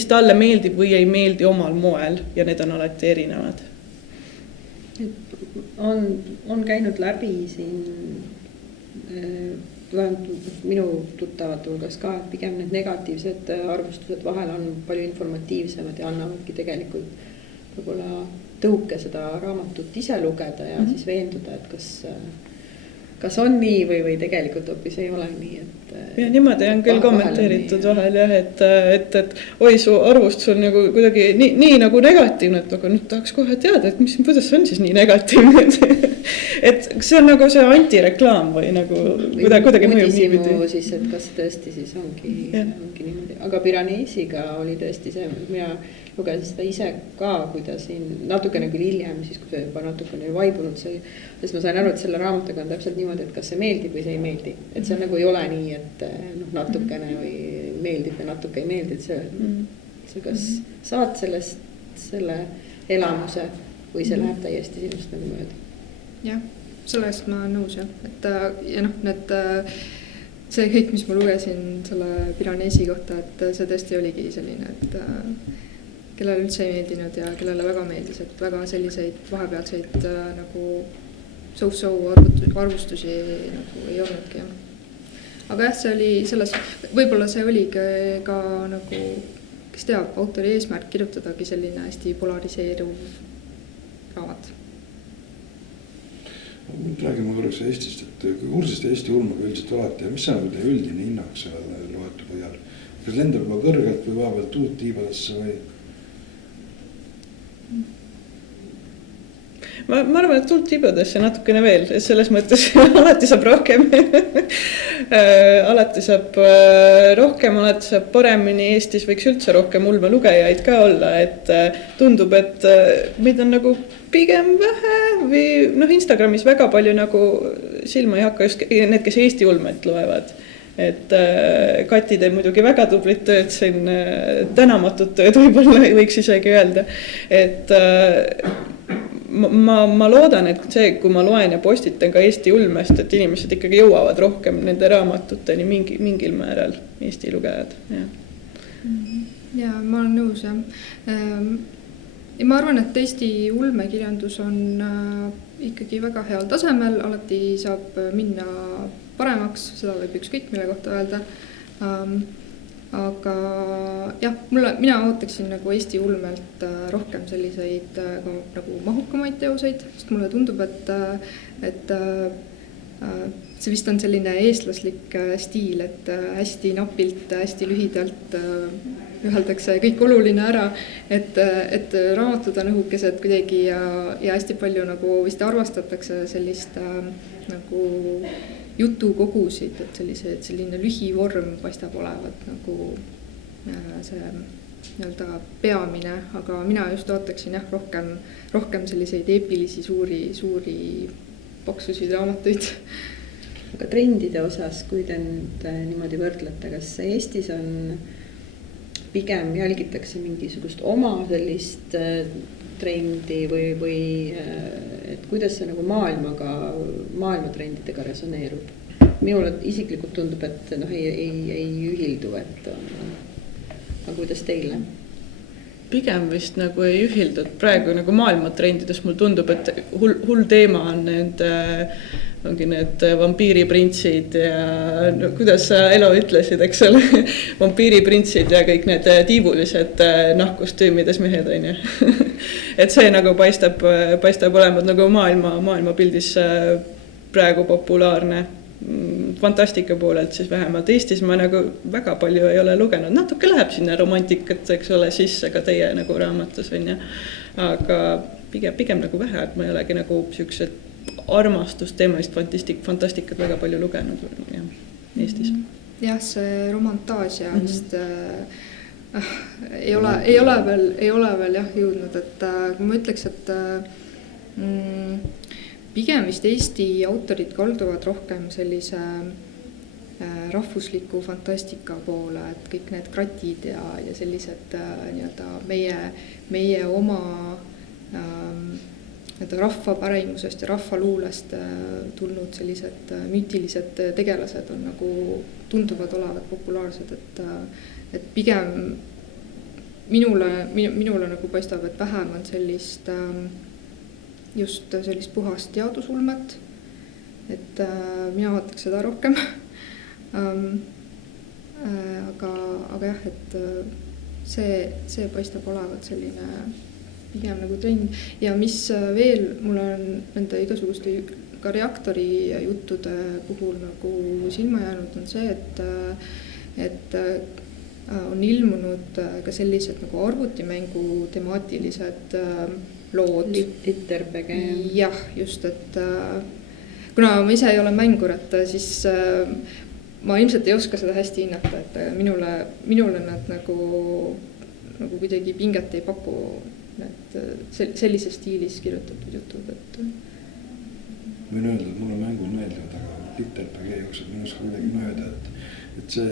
talle meeldib või ei meeldi omal moel ja need on alati erinevad. On käinud läbi siin minu tuttavate hulgas ka, et pigem need negatiivsed arvustused vahel on palju informatiivsemad ja annavadki tegelikult võib-olla tõuke seda raamatut ise lugeda ja siis veenduda, et kas on nii või tegelikult hoopis ei ole nii, et. Ja niimoodi on küll kommenteeritud vahel jah, et oi, su arvustus on nagu kuidagi nii nagu negatiivne, et aga nüüd tahaks kohe teada, et kuidas see on siis nii negatiivne, et see on nagu see antireklaam või nagu kuidagi mõjub niipidi. Siis, et kas tõesti siis ongi niimoodi, aga Piranesiga oli tõesti see, mina lugesin seda ise ka, kui ta siin natukene küll hiljem, siis kui see juba natukene vaibunud sai, sest ma sain aru, et selle raamatuga on täpselt niimoodi, et kas see meeldib või see ei meeldi. Et see nagu ei ole nii, et natukene või meeldib ja natuke ei meeldi, et see kas saad selle elamuse või see läheb täiesti sinust nagu mööda. Jah, sellest ma olen nõus jah, et ja need see kõik, mis ma lugesin selle Piranesi kohta, et see tõesti oligi selline, et kellele üldse ei meeldinud ja kellele väga meeldis, et väga selliseid vahepealseid nagu so-so arvustusi nagu ei olnudki jah. Aga jah, see oli selles, võib-olla see oli ka nagu, kes teab, autori eesmärk kirjutadagi selline hästi polariseeruv raamat. Räägime korraks Eestist, et kursist Eesti ulmega üldiselt alati ja mis see on teie üldine hinnang sellele loetu põhjal? Kas lendab juba kõrgelt või vahepealt uut tiibadesse või? Ma arvan, et tuld tibadesse natukene veel, selles mõttes alati saab rohkem alati saab rohkem, alati saab paremini, Eestis võiks üldse rohkem ulmelugejaid ka olla, et tundub, et meid on nagu pigem vähe või Instagramis väga palju nagu silma ei hakka just need, kes Eesti ulmet loevad. Et Kati teeb muidugi väga tublit tööd siin, tänamatut tööd võib-olla võiks isegi öelda, et ma loodan, et see, kui ma loen ja postitan ka Eesti ulmest, et inimesed ikkagi jõuavad rohkem nende raamatuteni mingil määral, Eesti lugejad. Ja ma olen nõus jah. Ja ma arvan, et Eesti ulmekirjandus on ikkagi väga heal tasemel, alati saab minna paremaks, seda võib ükskõik mille kohta öelda. Aga jah, mina ootaksin nagu Eesti ulmelt rohkem selliseid nagu mahukamaid teoseid, sest mulle tundub, et see vist on selline eestlaslik stiil, et hästi napilt, hästi lühidalt öeldakse kõik oluline ära, et raamatud on õhukesed kuidagi ja hästi palju nagu vist arvastatakse sellist nagu jutukogusid, et selline lühivorm paistab olevat nagu see nii-öelda peamine, aga mina just ootaksin jah, rohkem selliseid eepilisi suuri paksusid raamatuid. Aga trendide osas, kui te nüüd niimoodi võrdlete, kas Eestis on pigem jälgitakse mingisugust oma sellist trendi või et kuidas see nagu maailmatrendidega resoneerub? Minule isiklikult tundub, et ei ühildu, et aga kuidas teile? Pigem vist nagu ei ühildud praegu nagu maailmatrendides, mul tundub, et hull teema on ongi need vampiiriprintsid ja kuidas sa Elo ütlesid, eks ole, vampiiriprintsid ja kõik need tiivulised nahkustüümides mehed on ju. Et see nagu paistab olemas nagu maailmapildis praegu populaarne fantastika poolelt, siis vähemalt Eestis ma nagu väga palju ei ole lugenud, natuke läheb sinna romantikat, eks ole, sisse ka teie nagu raamatus on ju, aga pigem nagu vähe, et ma ei olegi nagu siuksed armastusteemalist fantastikat väga palju lugenud jah, Eestis. Jah, see romantaasia vist ei ole veel jah jõudnud, et kui ma ütleks, et pigem vist Eesti autorid kalduvad rohkem sellise rahvusliku fantastika poole, et kõik need kratid ja sellised nii-öelda meie oma rahva pärimusest ja rahvaluulest tulnud sellised müütilised tegelased on nagu tunduvad olevat populaarsed, et pigem minule nagu paistab, et vähem on sellist just sellist puhast teadusulmet, et mina vaataks seda rohkem. Aga jah, et see paistab olevat selline pigem nagu trenn. Ja mis veel mul on nende igasuguste ka reaktori juttude puhul nagu silma jäänud, on see, et on ilmunud ka sellised nagu arvutimängu temaatilised lood. Litterpege. Jah, just, et kuna ma ise ei ole mängur, et siis ma ilmselt ei oska seda hästi hinnata, et minule nad nagu kuidagi pinget ei paku, need sellises stiilis kirjutatud jutud, et võin öelda, et mulle mängud meeldivad, aga litterpege jookseb minust kuidagi mööda, et see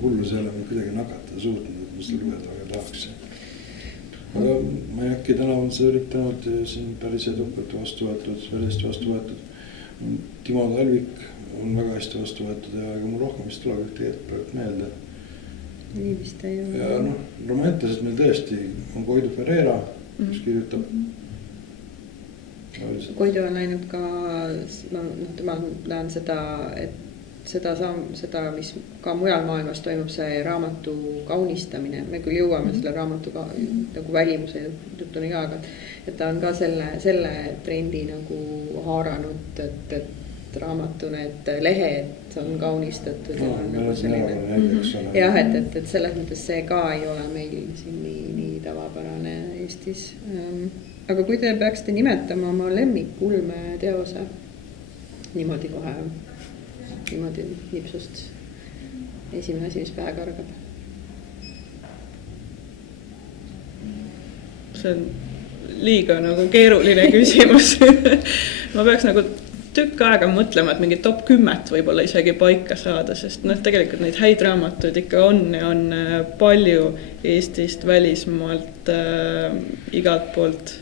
hullus ei ole mind kuidagi nakatada suutnud, et ma seda lugeda väga tahaks. Aga Majaki tänav on seda üritanud siin päris edukalt vastu võetud, väga hästi vastu võetud. Timo Talvik on väga hästi vastu võetud ja ega mul rohkem vist tuleb ühte praegu meelde. Nii vist ei ole. Ja romantilised meil tõesti on Koidu Ferreira, kes kirjutab. Koidu on läinud ka, ma näen seda, et seda, mis ka mujal maailmas toimub, see raamatu kaunistamine, me küll jõuame selle raamatu nagu välimuse jutuni ka, aga et ta on ka selle trendi nagu haaranud, et raamatu need lehed on kaunistatud. Jah, et selles mõttes see ka ei ole meil siin nii tavapärane Eestis. Aga kui te peaksite nimetama oma lemmik-ulme teose niimoodi kohe, niimoodi nipsust esimene asi, mis pähe kargab? See on liiga nagu keeruline küsimus. Ma peaks nagu tükk aega mõtlema, et mingi top 10 võib-olla isegi paika saada, sest tegelikult neid häid raamatuid ikka on ja on palju Eestist, välismaalt, igalt poolt.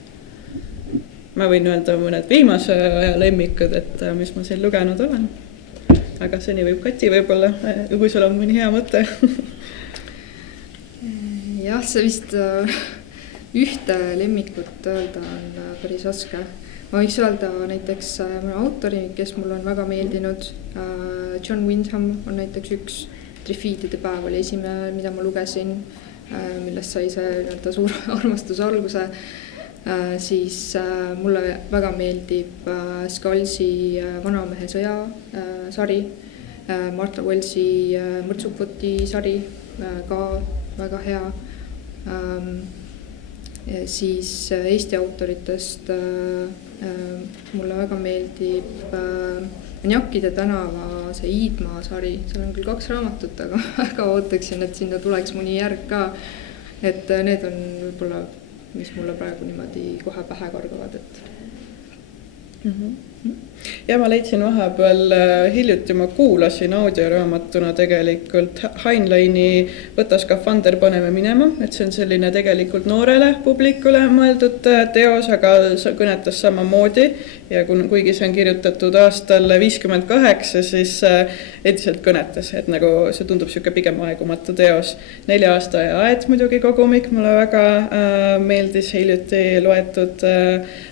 Ma võin öelda mõned viimase aja lemmikud, et mis ma siin lugenud olen. Aga seni võib Kati võib-olla, kui sul on mõni hea mõte. Jah, see vist ühte lemmikut öelda on päris raske. Ma võiks öelda näiteks mõne autori, kes mul on väga meeldinud. John Wyndham on näiteks üks. Trifiidide päev oli esimene, mida ma lugesin, millest sai see suur armastus alguse. Siis mulle väga meeldib Scalzi Vanamehe sõja sari, Martha Wellsi Mõrtsupoti sari, ka väga hea. Siis Eesti autoritest mulle väga meeldib Njakkide tänava see Iidmaa sari, seal on küll 2 raamatut, aga väga ootaksin, et sinna tuleks mõni järg ka. Et need on võib-olla, mis mulle praegu niimoodi kohe pähe kargavad, et Ja ma leidsin vahepeal hiljuti, ma kuulasin audioraamatuna tegelikult Heinleini Võta skafander, paneme minema, et see on selline tegelikult noorele publikule mõeldud teos, aga kõnetas samamoodi ja kuigi see on kirjutatud aastal 58, siis endiselt kõnetas, et nagu see tundub siuke pigem aegumatu teos. 4 aasta ja aed muidugi kogumik, mulle väga meeldis hiljuti loetud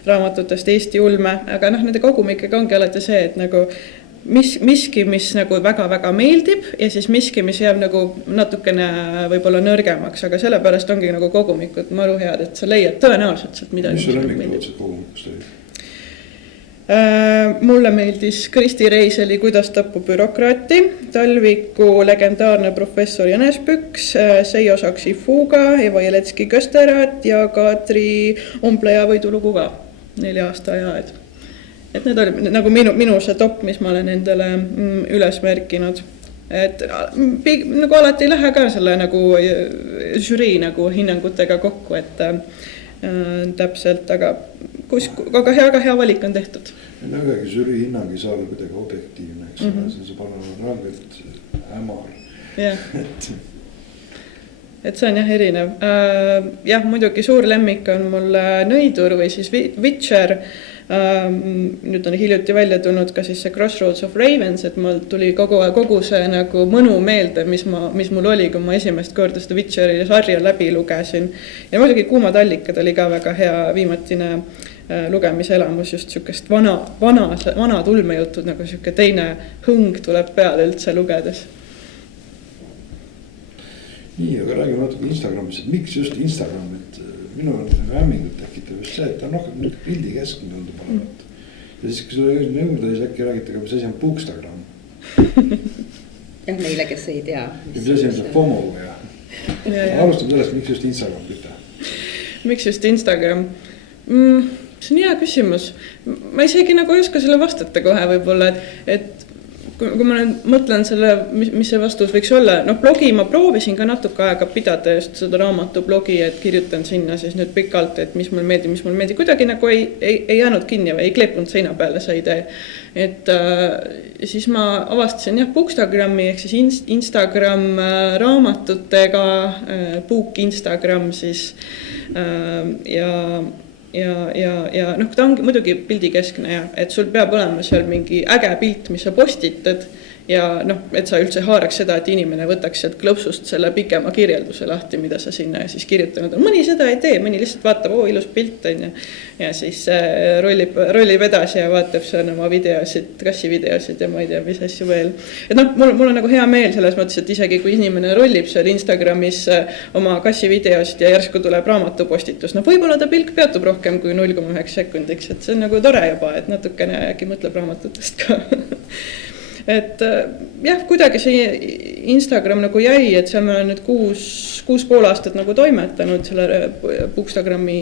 raamatutest Eesti ulme, aga nende kogumikega ongi alati see, et nagu miski, mis nagu väga-väga meeldib ja siis miski, mis jääb nagu natukene võib-olla nõrgemaks, aga sellepärast ongi nagu kogumikud maru head, et sa leiad tõenäoliselt sealt midagi. Mis sul lemmikloodset kogumikust oli? Mulle meeldis Kristi Reiseli Kuidas tappu bürokraati, Talviku legendaarne professor Jänespüks, Seijo Saksi Fuga, Eva Jeletski Kösteraat ja Katri Ompleja võidulugu ka 4 aasta ja aed. Et need oli nagu minu see top, mis ma olen endale üles märkinud. Et nagu alati ei lähe ka selle nagu žürii nagu hinnangutega kokku, et täpselt, aga hea valik on tehtud. Nõgegi žürii hinnang ei saa olla kuidagi objektiivne, eks see saab olla rangelt hämar. Et see on jah erinev. Jah, muidugi suur lemmik on mul Nõidur või siis Witcher. Nüüd on hiljuti välja tulnud ka siis see Crossroads of Ravens, et mul tuli kogu see nagu mõnu meelde, mis mul oli, kui ma esimest korda seda Witcheri sarja läbi lugesin. Ja muidugi Kuumad allikad oli ka väga hea viimatine lugemiselamus, just siukest vanad ulmejutud, nagu siuke teine hõng tuleb peale üldse lugedes. Nii, aga räägime natuke Instagramis, et miks just Instagram, et minu hämmingut tekitab just see, et ta on pildi keskne tundub olevat. Ja siis, kui sulle nõuda, siis äkki räägite ka, mis asi on Bookstagram. jah, neile, kes ei tea. Mis asi on see FOMO ja. Alustame sellest, miks just Instagram püta? Miks just Instagram? See on hea küsimus. Ma isegi nagu ei oska selle vastata kohe võib-olla, et kui ma nüüd mõtlen selle, mis see vastus võiks olla, blogi ma proovisin ka natuke aega pidada just seda raamatu blogi, et kirjutan sinna siis nüüd pikalt, et mis mul meeldib, kuidagi nagu ei jäänud kinni või ei kleepunud seina peale see idee. Et siis ma avastasin Bookstagrami ehk siis Instagram raamatutega, Book Instagram siis ja ta ongi muidugi pildikeskne ja et sul peab olema seal mingi äge pilt, mis sa postitad ja et sa üldse haaraks seda, et inimene võtaks sealt klõpsust selle pikema kirjelduse lahti, mida sa sinna siis kirjutanud on. Mõni seda ei tee, mõni lihtsalt vaatab, ilus pilt on ja siis rollib edasi ja vaatab seal oma videosid, kassivideosid ja ma ei tea, mis asju veel. Et mul on nagu hea meel selles mõttes, et isegi kui inimene rollib seal Instagramis oma kassivideosid ja järsku tuleb raamatupostitus, võib-olla ta pilk peatub rohkem kui 0,1 sekundiks, et see on nagu tore juba, et natukene äkki mõtleb raamatutest ka. Et kuidagi see Instagram nagu jäi, et seal me olen nüüd 6,5 aastat nagu toimetanud selle Bookstagrami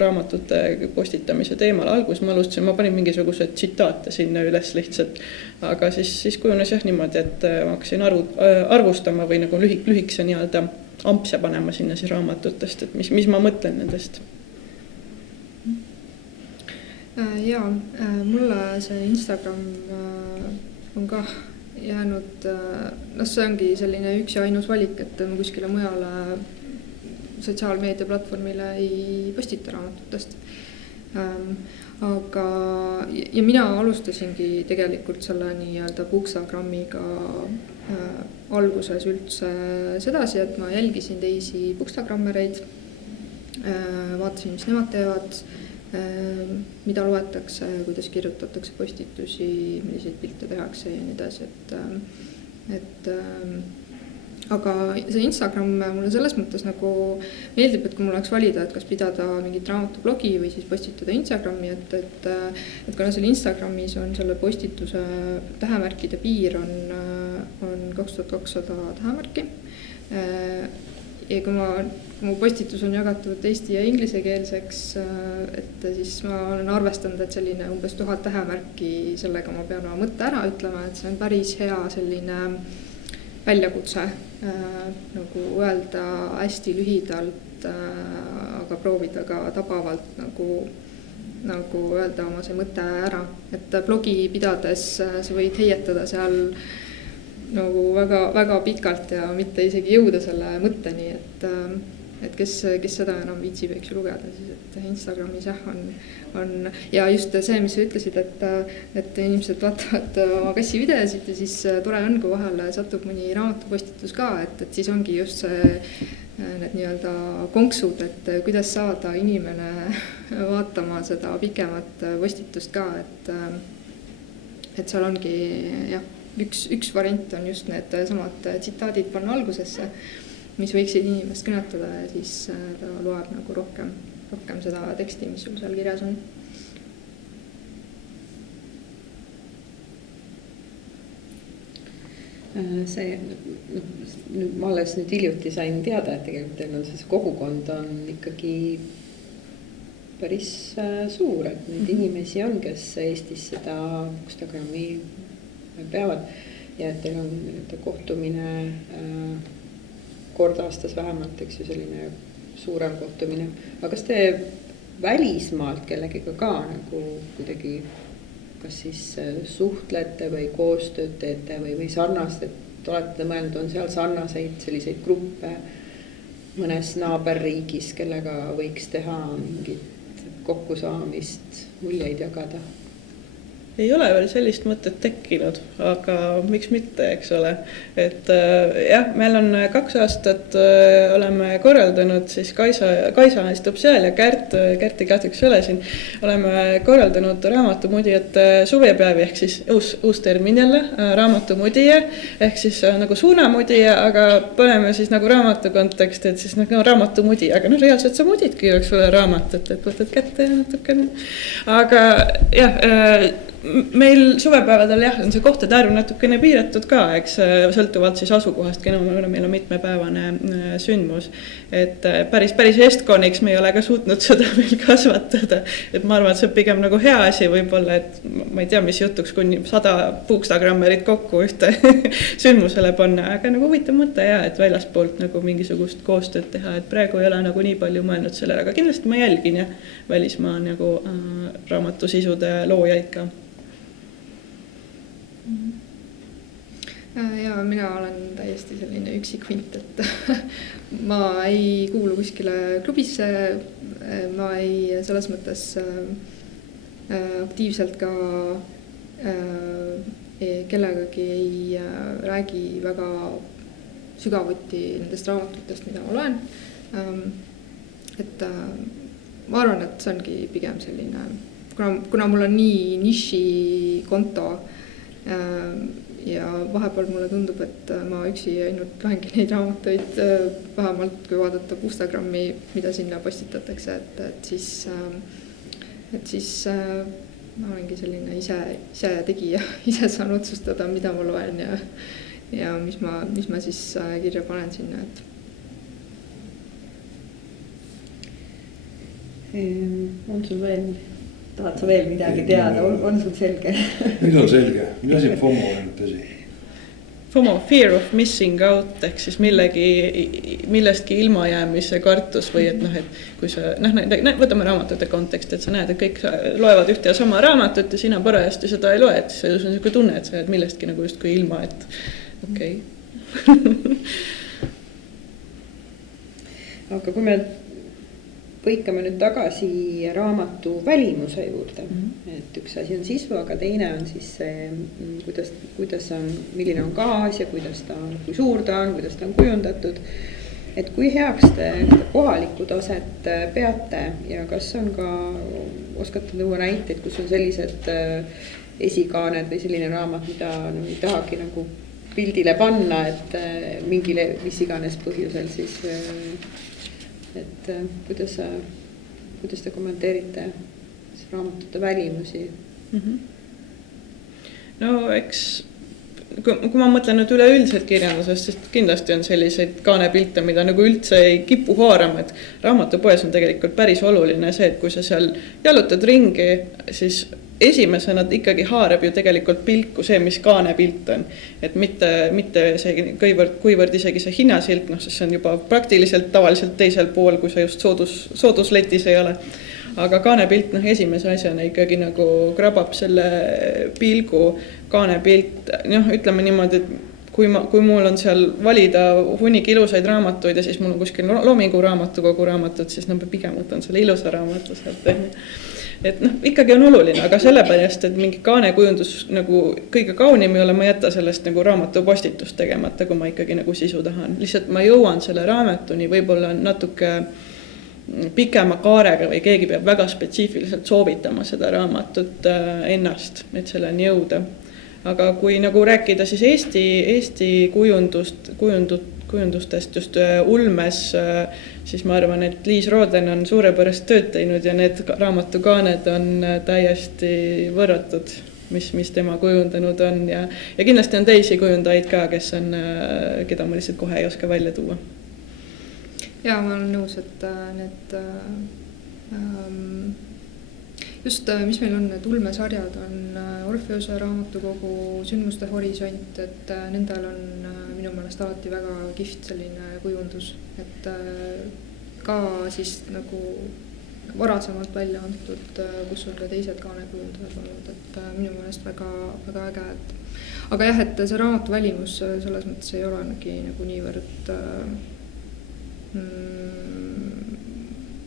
raamatute postitamise teemal. Alguses ma alustasin, ma panin mingisugused tsitaate sinna üles lihtsalt, aga siis kujunes niimoodi, et ma hakkasin arvustama või nagu lühikese nii-öelda ampse panema sinna siis raamatutest, et mis ma mõtlen nendest. Jaa, mulle see Instagram on ka jäänud, see ongi selline üks ja ainus valik, et ma kuskile mujale sotsiaalmeedia platvormile ei postita raamatutest. Aga, ja mina alustasingi tegelikult selle nii-öelda Bookstagramiga alguses üldse sedasi, et ma jälgisin teisi Bookstagrammereid, vaatasin, mis nemad teevad, mida loetakse, kuidas kirjutatakse postitusi, milliseid pilte tehakse ja nii edasi, aga see Instagram mulle selles mõttes nagu meeldib, et kui mul oleks valida, et kas pidada mingit raamatublogi või siis postitada Instagrami, et kuna selle Instagramis on selle postituse tähemärkide piir on 2200 tähemärki ja kui mu postitus on jagatud eesti ja inglisekeelseks, et siis ma olen arvestanud, et selline umbes 1000 tähemärki, sellega ma pean oma mõtte ära ütlema, et see on päris hea selline väljakutse, nagu öelda hästi lühidalt, aga proovida ka tabavalt nagu öelda oma see mõte ära, et blogi pidades sa võid heietada seal nagu väga pikalt ja mitte isegi jõuda selle mõtteni, et kes seda enam viitsib, eks ju lugeda, siis et Instagramis on ja just see, mis sa ütlesid, et inimesed vaatavad oma kassivideosid ja siis tore on, kui vahele satub mõni raamatupostitus ka, et siis ongi just see need nii-öelda konksud, et kuidas saada inimene vaatama seda pikemat postitust ka, et seal ongi üks variant on just need samad tsitaadid panna algusesse, mis võiksid inimest kõnetada ja siis ta loeb nagu rohkem seda teksti, mis sul seal kirjas on. See, ma alles nüüd hiljuti sain teada, et tegelikult teil on see kogukond on ikkagi päris suur, et neid inimesi on, kes Eestis seda Bookstagrami peavad ja et teil on kohtumine kord aastas vähemalt, eks ju, selline suurem kohtumine. Aga kas te välismaalt kellegiga ka nagu kuidagi kas siis suhtlete või koostööd teete või sarnast, et olete mõelnud, on seal sarnaseid selliseid gruppe mõnes naaberriigis, kellega võiks teha mingit kokkusaamist, muljeid jagada? ei ole veel sellist mõtet tekkinud, aga miks mitte, eks ole. Et jah, meil on 2 aastat oleme korraldanud, siis Kaisa istub seal ja Kerti kahjuks ei ole siin. Oleme korraldanud raamatumuudijate suvepäevi, ehk siis uus termin jälle, raamatumuudija, ehk siis nagu suunamudija, aga paneme siis nagu raamatu konteksti, et siis nagu raamatumuudija, aga reaalselt sa mudidki, eks ole, raamatut, et võtad kätte ja natukene. Aga jah, meil suvepäevadel jah, on see kohtade arv natukene piiratud ka, eks sõltuvalt siis asukohast, kuna meil on mitmepäevane sündmus. Et päris Estkoniks me ei ole ka suutnud seda veel kasvatada. Et ma arvan, et see on pigem nagu hea asi võib-olla, et ma ei tea, mis jutuks kuni 100 puukstagrammerit kokku ühte sündmusele panna, aga nagu huvitav mõte ja, et väljaspoolt nagu mingisugust koostööd teha, et praegu ei ole nagu nii palju mõelnud sellele, aga kindlasti ma jälgin ja välismaa nagu raamatusisude loojaid ka. Ja mina olen täiesti selline üksikvint, et ma ei kuulu kuskile klubisse, ma ei selles mõttes aktiivselt ka kellegagi ei räägi väga sügavuti nendest raamatutest, mida ma loen. Et ma arvan, et see ongi pigem selline, kuna mul on nii niši konto ja vahepeal mulle tundub, et ma üksi ainult loengi neid raamatuid, vähemalt kui vaadata Instagrami, mida sinna postitatakse, et siis ma olengi selline ise tegija, ise saan otsustada, mida ma loen ja mis ma siis kirja panen sinna, et. On sul veel, tahad sa veel midagi teada, on sul selge? Nüüd on selge, mis asi on FOMO ainult tõsi? FOMO, fear of missing out, ehk siis millestki ilmajäämise kartus või et noh, et kui sa, võtame raamatute konteksti, et sa näed, et kõik loevad ühte ja sama raamatut ja sina parajasti seda ei loe, et see on niisugune tunne, et sa jääd millestki nagu justkui ilma, et okei. Aga kui me põikame nüüd tagasi raamatu välimuse juurde, et üks asi on sisu, aga teine on siis see, kuidas on, milline on kaas ja kuidas ta on, kui suur ta on, kuidas ta on kujundatud. Et kui heaks te kohalikku taset peate ja kas on ka, oskate tuua näiteid, kus on sellised esikaaned või selline raamat, mida ei tahagi nagu pildile panna, et mingile mis iganes põhjusel siis. Et kuidas te kommenteerite raamatute välimusi? No eks, kui ma mõtlen nüüd üleüldiselt kirjandusest, siis kindlasti on selliseid kaanepilte, mida nagu üldse ei kipu haarama, et raamatupoes on tegelikult päris oluline see, et kui sa seal jalutad ringi, siis esimesena ikkagi haarab ju tegelikult pilku see, mis kaanepilt on. Et mitte see kuivõrd isegi see hinnasilt, siis see on juba praktiliselt tavaliselt teisel pool, kui sa just soodusletis ei ole. Aga kaanepilt esimese asjana ikkagi nagu krabab selle pilgu. Kaanepilt, ütleme niimoodi, et kui mul on seal valida hunnik ilusaid raamatuid ja siis mul on kuskil Loomingu raamatukogu raamatut, siis pigem võtan selle ilusa raamatu sealt. Et ikkagi on oluline, aga sellepärast, et mingi kaanekujundus nagu kõige kaunim ei ole, ma jätta sellest nagu raamatu postitust tegemata, kui ma ikkagi nagu sisu tahan. Lihtsalt ma jõuan selle raamatuni võib-olla natuke pikema kaarega või keegi peab väga spetsiifiliselt soovitama seda raamatut ennast, et selleni jõuda. Aga kui nagu rääkida siis Eesti kujundustest just ulmes, siis ma arvan, et Liis Rooden on suurepärast tööd teinud ja need raamatukaaned on täiesti võrratud, mis tema kujundanud on ja kindlasti on teisi kujundajaid ka, keda ma lihtsalt kohe ei oska välja tuua. Ja ma olen nõus, et need just, mis meil on, need ulmesarjad on Orfeuse raamatukogu, Sündmuste horisont, et nendel on minu meelest alati väga kihvt selline kujundus, et ka siis nagu varasemalt välja antud, kus on ka teised kaanekujundajad olnud, et minu meelest väga, väga äge, aga jah, et see raamatu välimus selles mõttes ei ole nagu niivõrd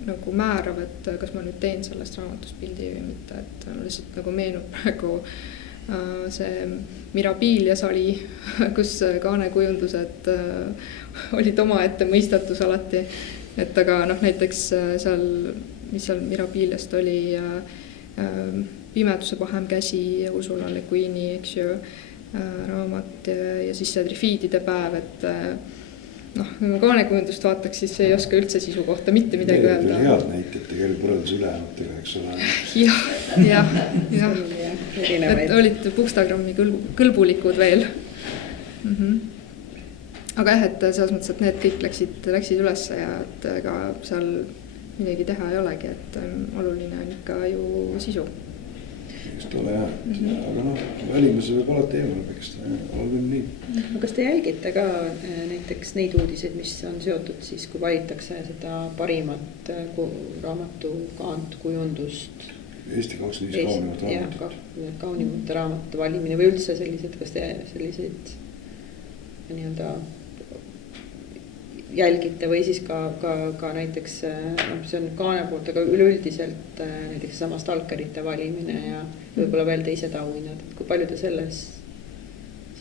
nagu määrav, et kas ma nüüd teen sellest raamatust pildi või mitte, et lihtsalt nagu meenub praegu see Mirabilia sali, kus kaanekujundused olid omaette mõistatus alati, et aga noh, näiteks seal, mis seal Mirabiliast oli Pimeduse pahem käsi ja Ursula Le Guini, eks ju, raamat ja siis see Trifiidide päev, et noh, kui ma kaanekujundust vaataks, siis ei oska üldse sisu kohta mitte midagi öelda. Head näited tegelikult võrreldes ülejäänutega, eks ole. jah. Et olid Bookstagrammi kõlbulikud veel. Aga jah, et selles mõttes, et need kõik läksid üles ja et ega seal midagi teha ei olegi, et oluline on ikka ju sisu. Just ole jah, aga noh, välimusi võib alati eemale peksta, ole küll nii. Kas te jälgite ka näiteks neid uudiseid, mis on seotud siis, kui valitakse seda parimat raamatu kaantkujundust? Eesti 25 kaunimat raamatut. Kaunimate raamatute valimine või üldse sellised, kas te selliseid nii-öelda jälgite või siis ka näiteks, see on kaane poolt, aga üleüldiselt näiteks sama stalkerite valimine ja võib-olla veel teised auhinnad, et kui palju te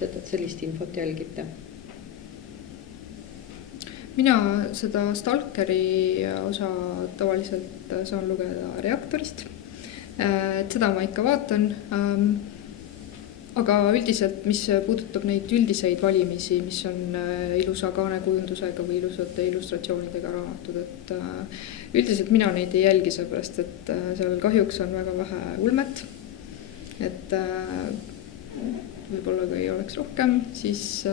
sellist infot jälgite? Mina seda stalkeri osa tavaliselt saan lugeda Reaktorist, et seda ma ikka vaatan. Aga üldiselt, mis puudutab neid üldiseid valimisi, mis on ilusa kaanekujundusega või ilusate illustratsioonidega raamatud, et üldiselt mina neid ei jälgi, seepärast, et seal kahjuks on väga vähe ulmet. Et võib-olla kui oleks rohkem, siis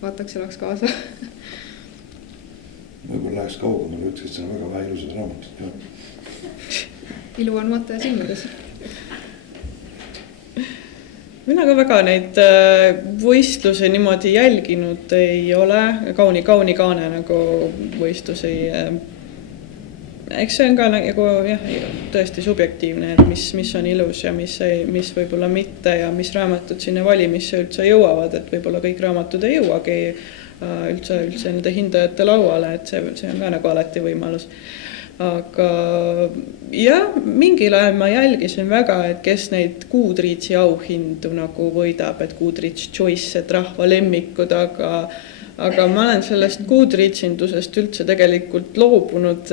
vaataks elaks kaasa. Võib-olla läheks kaugemale, ütleks, et see on väga vähe ilusad raamatud. Ilu on vaataja silmades. Mina ka väga neid võistlusi niimoodi jälginud ei ole, kauni kaane nagu võistlusi. Eks see on ka nagu jah, tõesti subjektiivne, et mis on ilus ja mis võib-olla mitte ja mis raamatud sinna valimisse üldse jõuavad, et võib-olla kõik raamatud ei jõuagi üldse nende hindajate lauale, et see on ka nagu alati võimalus. Aga jah, mingil ajal ma jälgisin väga, et kes neid Goodreadsi auhindu nagu võidab, et Goodreads Choice, et rahva lemmikud, aga ma olen sellest Goodreadsindusest üldse tegelikult loobunud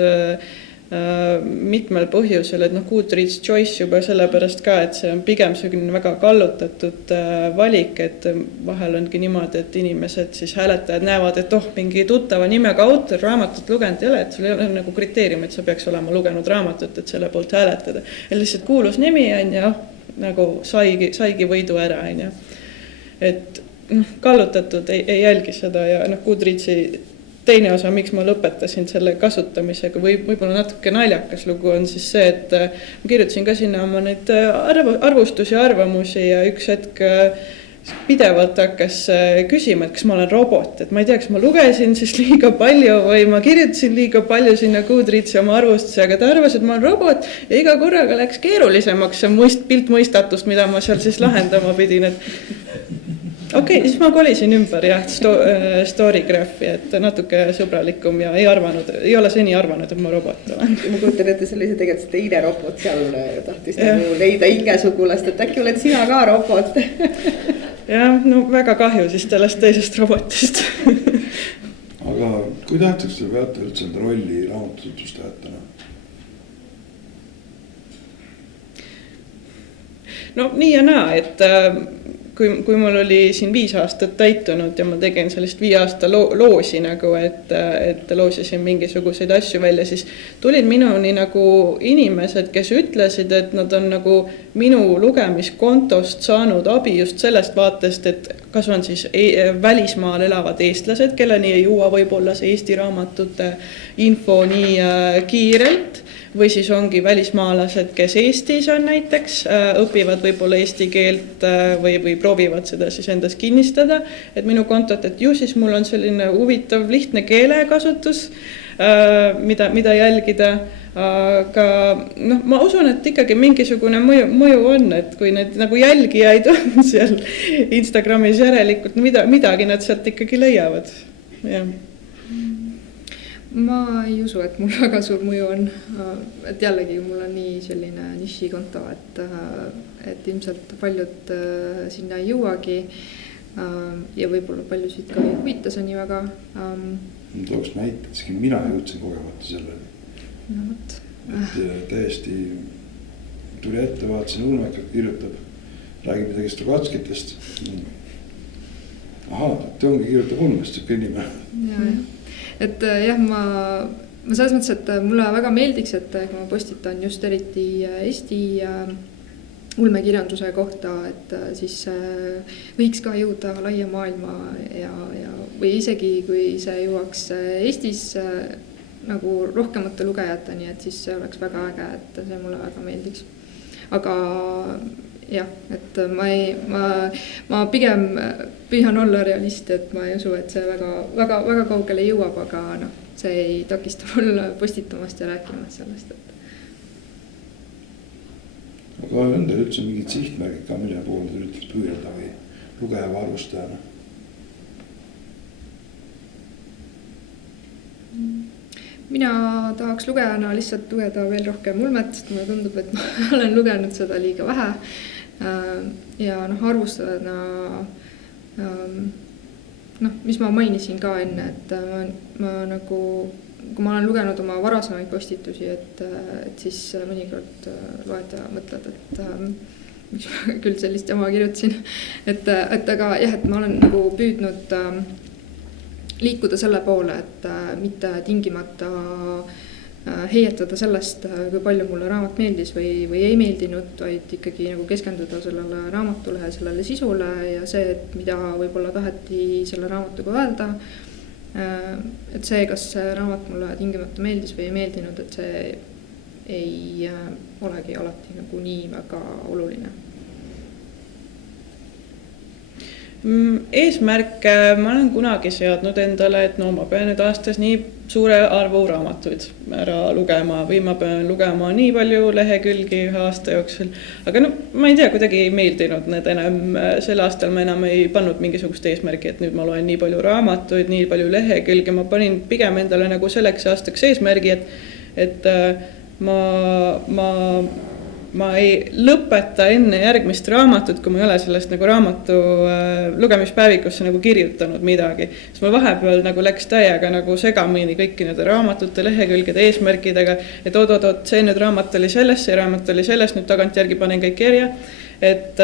mitmel põhjusel, et Goodreads Choice juba sellepärast ka, et see on pigem selline väga kallutatud valik, et vahel ongi niimoodi, et inimesed siis hääletajad näevad, et mingi tuttava nimega autor raamatut lugenud ei ole, et sul ei ole nagu kriteerium, et sa peaks olema lugenud raamatut, et selle poolt hääletada. Ja lihtsalt kuulus nimi on ja nagu saigi võidu ära, on ja. Et kallutatud ei jälgi seda ja Goodreadsi teine osa, miks ma lõpetasin selle kasutamisega või võib-olla natuke naljakas lugu on siis see, et ma kirjutasin ka sinna oma neid arvustusi ja arvamusi ja üks hetk pidevalt hakkas küsima, et kas ma olen robot, et ma ei tea, kas ma lugesin siis liiga palju või ma kirjutasin liiga palju sinna Goodreadsi oma arvustusi, aga ta arvas, et ma olen robot ja iga korraga läks keerulisemaks see piltmõistatust, mida ma seal siis lahendama pidin, et okei, siis ma kolisin ümber jah, Storygraphi, et natuke sõbralikum ja ei ole seni arvanud, et ma robot olen. Ma kujutan ette sellise tegelikult teine robot seal tahtis nagu leida hingesugulast, et äkki oled sina ka robot. Jah, väga kahju siis sellest teisest robotist. Aga kui tähtsaks te peate üldse enda rolli raamatutustajatena? No nii ja naa, et kui mul oli siin 5 aastat täitunud ja ma tegin sellist 5 aasta loosi nagu, et loosisin mingisuguseid asju välja, siis tulid minuni nagu inimesed, kes ütlesid, et nad on nagu minu lugemiskontost saanud abi just sellest vaatest, et kas on siis välismaal elavad eestlased, kelleni ei jõua võib-olla see Eesti raamatute info nii kiirelt, või siis ongi välismaalased, kes Eestis on näiteks, õpivad võib-olla eesti keelt või proovivad seda siis endas kinnistada, et minu kontot, et ju siis mul on selline huvitav lihtne keelekasutus, mida jälgida, aga ma usun, et ikkagi mingisugune mõju on, et kui need nagu jälgijaid on seal Instagramis järelikult, midagi nad sealt ikkagi leiavad, jah. ma ei usu, et mul väga suur mõju on, et jällegi mul on nii selline nišikonto, et ilmselt paljud sinna ei jõuagi ja võib-olla paljusid ka ei huvita see nii väga. Tooks näite, et mina jõudsin kogemata sellele. No, võt. Et täiesti tuli ette, vaatasin Ulmekat kirjutab, räägib midagi Strugatskitest. Aha, ta ongi kirjutab Ulmest, siuke inimene. Ja. Et jah, ma selles mõttes, et mulle väga meeldiks, et kui ma postitan just eriti Eesti ulmekirjanduse kohta, et siis võiks ka jõuda laia maailma või isegi kui see jõuaks Eestis nagu rohkemate lugejateni, et siis see oleks väga äge, et see mulle väga meeldiks. Aga jah, et ma pigem püüan olla realist, et ma ei usu, et see väga kaugele jõuab, aga see ei takista mul postitamast ja rääkimast sellest. Aga on teil üldse mingid sihtmärgid ka, mille poole te üritate püüelda või lugeva arvustajana? Mina tahaks lugejana lihtsalt lugeda veel rohkem Ulmet, sest mulle tundub, et ma olen lugenud seda liiga vähe. Ja arvustajana, mis ma mainisin ka enne, et ma nagu, kui ma olen lugenud oma varasemaid postitusi, et siis mõnikord loed ja mõtled, et miks ma küll sellist jama kirjutasin. Et aga jah, et ma olen nagu püüdnud liikuda selle poole, et mitte tingimata heietada sellest, kui palju mulle raamat meeldis või ei meeldinud, vaid ikkagi nagu keskenduda sellele raamatule ja sellele sisule ja see, et mida võib-olla taheti selle raamatuga öelda. Et see, kas see raamat mulle tingimata meeldis või ei meeldinud, et see ei olegi alati nagu nii väga oluline. Eesmärke ma olen kunagi seadnud endale, et ma pean nüüd aastas nii suure arvu raamatuid ära lugema või ma pean lugema nii palju lehekülgi ühe aasta jooksul. Aga ma ei tea, kuidagi ei meeldinud need enam. Sel aastal ma enam ei pannud mingisugust eesmärki, et nüüd ma loen nii palju raamatuid, nii palju lehekülgi. Ma panin pigem endale nagu selleks aastaks eesmärgi, et ma ei lõpeta enne järgmist raamatut, kui ma ei ole sellest nagu raamatu lugemispäevikusse nagu kirjutanud midagi. Siis mul vahepeal nagu läks täiega nagu segamini kõiki nende raamatute lehekülgede eesmärkidega, et oot, see nüüd raamat oli sellest, see raamat oli sellest, nüüd tagantjärgi panen kõik kirja. Et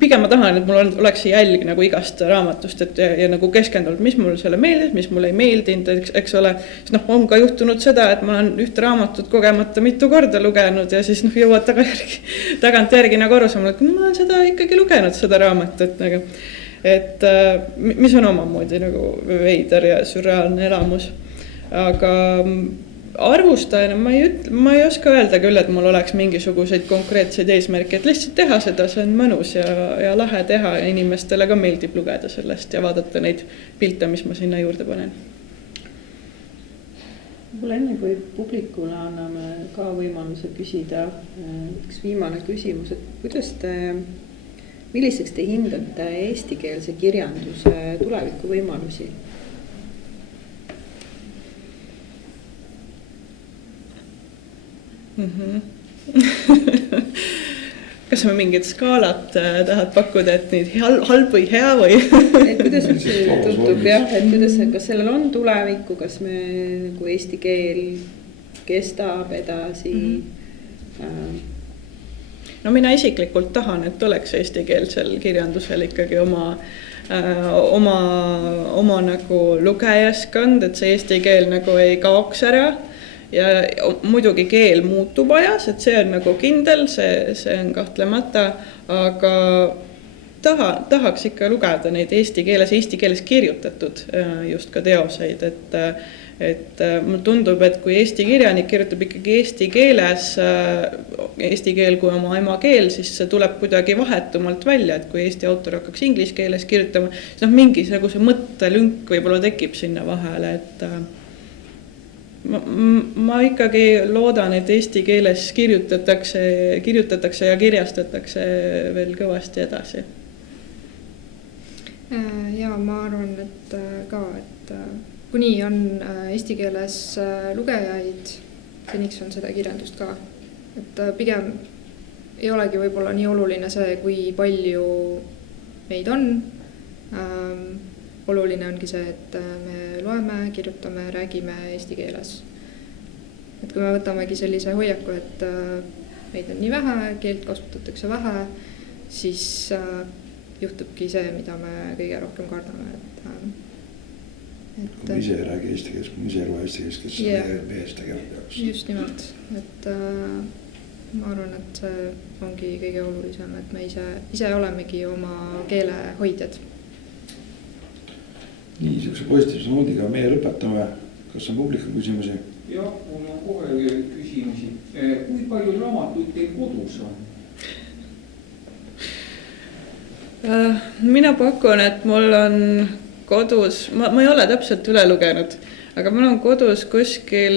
pigem ma tahan, et mul oleks jälg nagu igast raamatust ja nagu keskendunud, mis mul selle meeldis, mis mul ei meeldinud, eks ole. Siis on ka juhtunud seda, et ma olen ühte raamatut kogemata mitu korda lugenud ja siis jõuad tagantjärgi nagu aru saama, et ma olen seda ikkagi lugenud, seda raamatut. Et mis on omamoodi nagu veider ja sürreaalne elamus. Aga arvustajana ma ei oska öelda küll, et mul oleks mingisuguseid konkreetseid eesmärke, et lihtsalt teha seda, see on mõnus ja lahe teha ja inimestele ka meeldib lugeda sellest ja vaadata neid pilte, mis ma sinna juurde panen. Mul enne kui publikule anname ka võimaluse küsida üks viimane küsimus, et milliseks te hindate eestikeelse kirjanduse tuleviku võimalusi? Kas me mingit skaalat tahad pakkuda, et nüüd halb või hea või? Et kuidas tundub jah, et kas sellel on tulevikku, kas me nagu eesti keel kestab edasi? No mina isiklikult tahan, et oleks eestikeelsel kirjandusel ikkagi oma nagu lugejaskond, et see eesti keel nagu ei kaoks ära. Ja muidugi keel muutub ajas, et see on nagu kindel, see on kahtlemata, aga tahaks ikka lugeda neid eesti keeles kirjutatud just ka teoseid, et mul tundub, et kui eesti kirjanik kirjutab ikkagi eesti keeles, eesti keel kui oma emakeel, siis see tuleb kuidagi vahetumalt välja, et kui eesti autor hakkaks inglise keeles kirjutama, siis mingi nagu see mõttelünk võib-olla tekib sinna vahele, et ma ikkagi loodan, et eesti keeles kirjutatakse ja kirjastatakse veel kõvasti edasi. Ja ma arvan, et ka, et kuni on eesti keeles lugejaid, seniks on seda kirjandust ka. Et pigem ei olegi võib-olla nii oluline see, kui palju meid on. Oluline ongi see, et me loeme, kirjutame, räägime eesti keeles. Et kui me võtamegi sellise hoiaku, et meid on nii vähe, keelt kasutatakse vähe, siis juhtubki see, mida me kõige rohkem kardame. Kui me ise ei räägi eesti keeles, kui me ise ei loe eesti keeles, kes meie eest tegema peaks. Just nimelt, et ma arvan, et see ongi kõige olulisem, et me ise olemegi oma keele hoidjad. Nii, sellise positiivse noodiga meie lõpetame. Kas on publiku küsimusi? Jah, mul on kohe küsimusi. Kui palju raamatuid teil kodus on? Mina pakun, et mul on kodus, ma ei ole täpselt üle lugenud, aga mul on kodus kuskil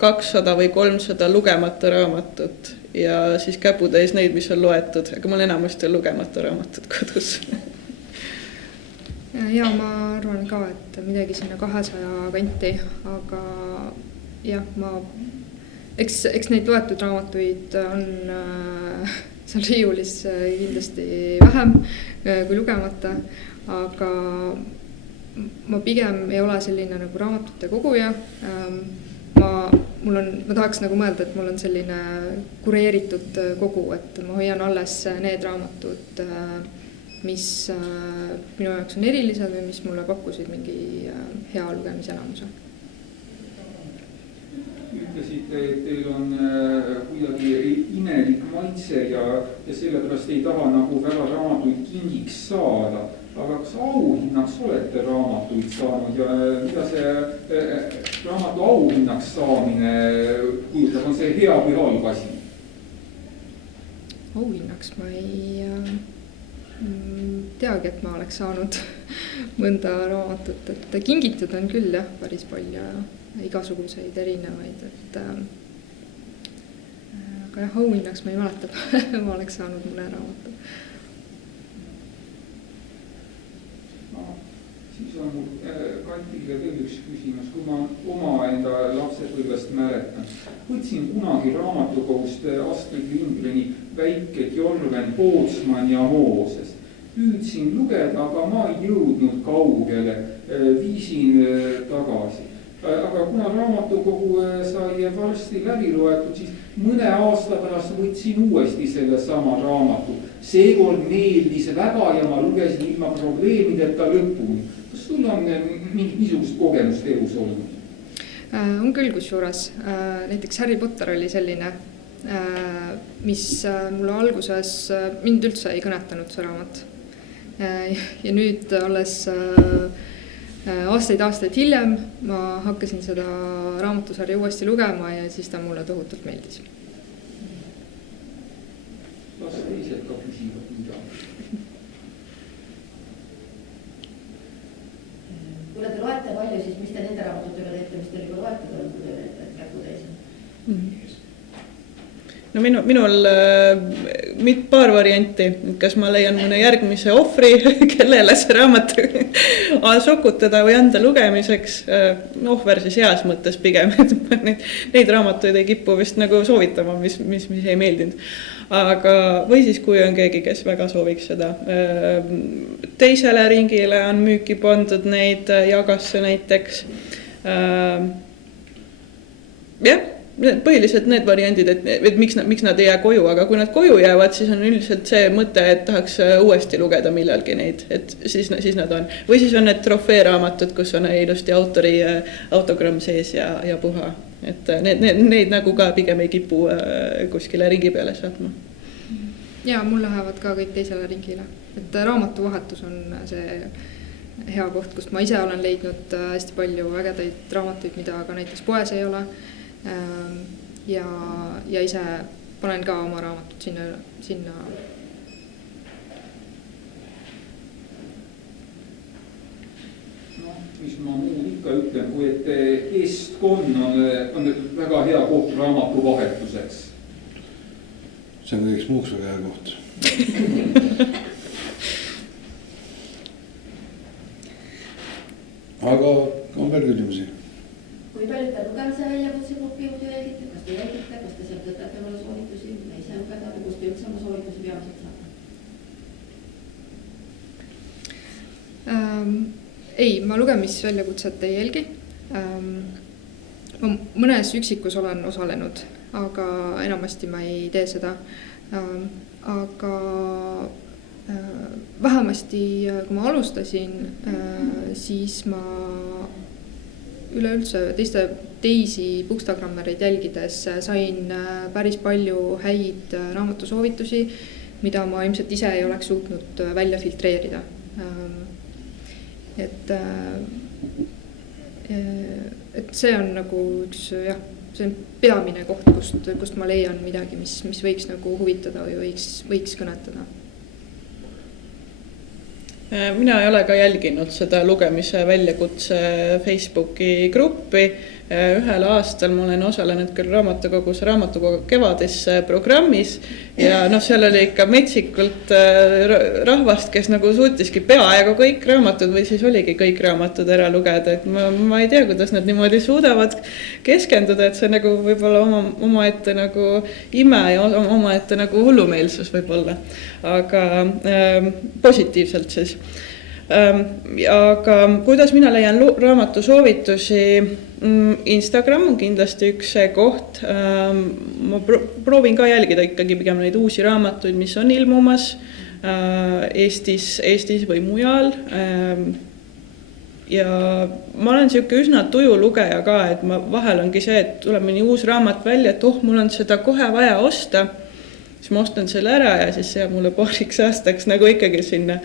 200 või 300 lugemata raamatut ja siis käputäis neid, mis on loetud, aga mul enamasti on lugemata raamatut kodus. Ja ma arvan ka, et midagi sinna 200 kanti, aga jah, eks neid loetud raamatuid on seal riiulis kindlasti vähem kui lugemata, aga ma pigem ei ole selline nagu raamatute koguja. Ma tahaks nagu mõelda, et mul on selline kureeritud kogu, et ma hoian alles need raamatud, mis minu jaoks on erilised või mis mulle pakkusid mingi hea lugemiselamuse. Ütlesite, et teil on kuidagi imelik maitse ja sellepärast ei taha nagu väga raamatuid kingiks saada. Aga kas auhinnaks olete raamatuid saanud ja mida see raamatu auhinnaks saamine kujutab, on see hea või halb asi? Auhinnaks ma ei teagi, et ma oleks saanud mõnda raamatut, et kingitud on küll jah, päris palju ja igasuguseid erinevaid, et aga jah, auhinnaks ma ei mäleta, ma oleks saanud mõne raamatu. Siis on mul Katile veel üks küsimus, kui ma oma enda lapsepõlvest mäletan. Võtsin kunagi raamatukogust Astrid Lindgreni Väike Jorven, Pootsman ja Mooses. Püüdsin lugeda, aga ma ei jõudnud kaugele, viisin tagasi. Aga kuna raamatukogu sai varsti läbi loetud, siis mõne aasta pärast võtsin uuesti selle sama raamatu. Seekord meeldis väga ja ma lugesin ilma probleemideta lõpuni. Kas sul on mingit niisugust kogemust elus olnud? On küll kusjuures. Näiteks Harry Potter oli selline, mis mulle alguses mind üldse ei kõnetanud see raamat. Ja nüüd alles aastaid hiljem ma hakkasin seda raamatusarja uuesti lugema ja siis ta mulle tohutult meeldis. Las teised ka küsivad midagi. Kui te loete palju, siis mis te nende raamatutega teete, mis teil juba loetud on, kui te teete käputäis? No minul paar varianti, kas ma leian mõne järgmise ohvri, kellele see raamat sokutada või anda lugemiseks. Ohver siis heas mõttes pigem, et neid raamatuid ei kipu vist nagu soovitama, mis ei meeldinud. Aga või siis kui on keegi, kes väga sooviks seda. Teisele ringile on müüki pandud neid jagasse näiteks. Jah. Põhiliselt need variandid, et miks nad ei jää koju, aga kui nad koju jäävad, siis on üldiselt see mõte, et tahaks uuesti lugeda millalgi neid, et siis nad on. Või siis on need trofeeraamatud, kus on ilusti autori autogramm sees ja puha. Et neid nagu ka pigem ei kipu kuskile ringi peale saatma. Ja mul lähevad ka kõik teisele ringile. Et raamatuvahetus on see hea koht, kust ma ise olen leidnud hästi palju ägedaid raamatuid, mida ka näiteks poes ei ole. Ja ise panen ka oma raamatut sinna. No, mis ma muud ikka ütlen, kui et Estkon on väga hea koht raamatuvahetuseks. See on kõigeks muuks väga hea koht. Aga on veel küsimusi? Kui palju te lugemise väljakutse grupi juurde jälgite, kas te jälgite, kas te sealt võtate mulle soovitusi, mida ise lugeda või kust te üldse oma soovitusi peamiselt saate? Ei, ma lugemisväljakutset ei jälgi. Ma mõnes üksikus olen osalenud, aga enamasti ma ei tee seda. Aga vähemasti, kui ma alustasin, siis ma üleüldse teisi bookstagrammereid jälgides sain päris palju häid raamatusoovitusi, mida ma ilmselt ise ei oleks suutnud välja filtreerida. Et see on nagu üks, jah, see on peamine koht, kust ma leian midagi, mis võiks nagu huvitada või võiks kõnetada. Mina ei ole ka jälginud seda lugemise väljakutse Facebooki gruppi. Ühel aastal ma olen osalenud küll raamatukogu kevadis programmis ja seal oli ikka metsikult rahvast, kes nagu suutiski peaaegu kõik raamatud või siis oligi kõik raamatud ära lugeda, et ma ei tea, kuidas nad niimoodi suudavad keskenduda, et see nagu võib-olla omaette nagu ime ja omaette nagu hullumeelsus võib-olla, aga positiivselt siis. Aga kuidas mina leian raamatusoovitusi? Instagram on kindlasti üks see koht. Ma proovin ka jälgida ikkagi pigem neid uusi raamatuid, mis on ilmumas Eestis või mujal. Ja ma olen siuke üsna tuju lugeja ka, et vahel ongi see, et tuleb mõni uus raamat välja, et mul on seda kohe vaja osta. Siis ma ostan selle ära ja siis see mulle paariks aastaks nagu ikkagi sinna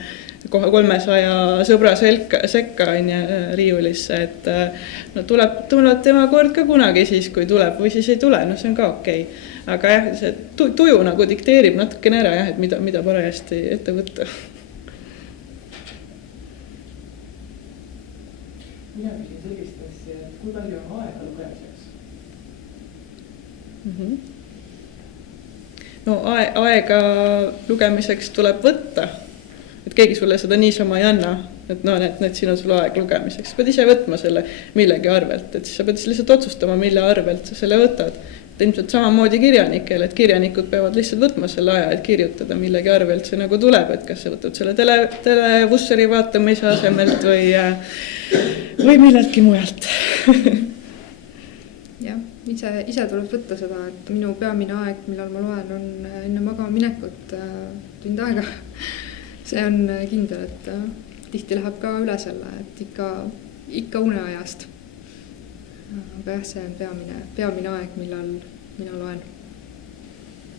kohe 300 sõbra sekka riiulisse, et tuleb tema kord ka kunagi siis, kui tuleb või siis ei tule, see on ka okei. Aga jah, see tuju nagu dikteerib natukene ära, jah, et mida parajasti ette võtta. Mina küsin sellist asja, et kui palju on aega lugemiseks? No aega lugemiseks tuleb võtta. Et keegi sulle seda niisama ei anna, et et siin on sul aeg lugemiseks. Sa pead ise võtma selle millegi arvelt, et siis sa pead lihtsalt otsustama, mille arvelt sa selle võtad. Et ilmselt samamoodi kirjanikel, et kirjanikud peavad lihtsalt võtma selle aja, et kirjutada millegi arvelt see nagu tuleb, et kas sa võtad selle televusseri vaatamise asemelt või milleltki mujalt. Jah, ise tuleb võtta seda, et minu peamine aeg, millal ma loen, on enne magama minekut tund aega. See on kindel, et tihti läheb ka üle selle, et ikka uneajast. Aga jah, see on peamine aeg, millal mina loen.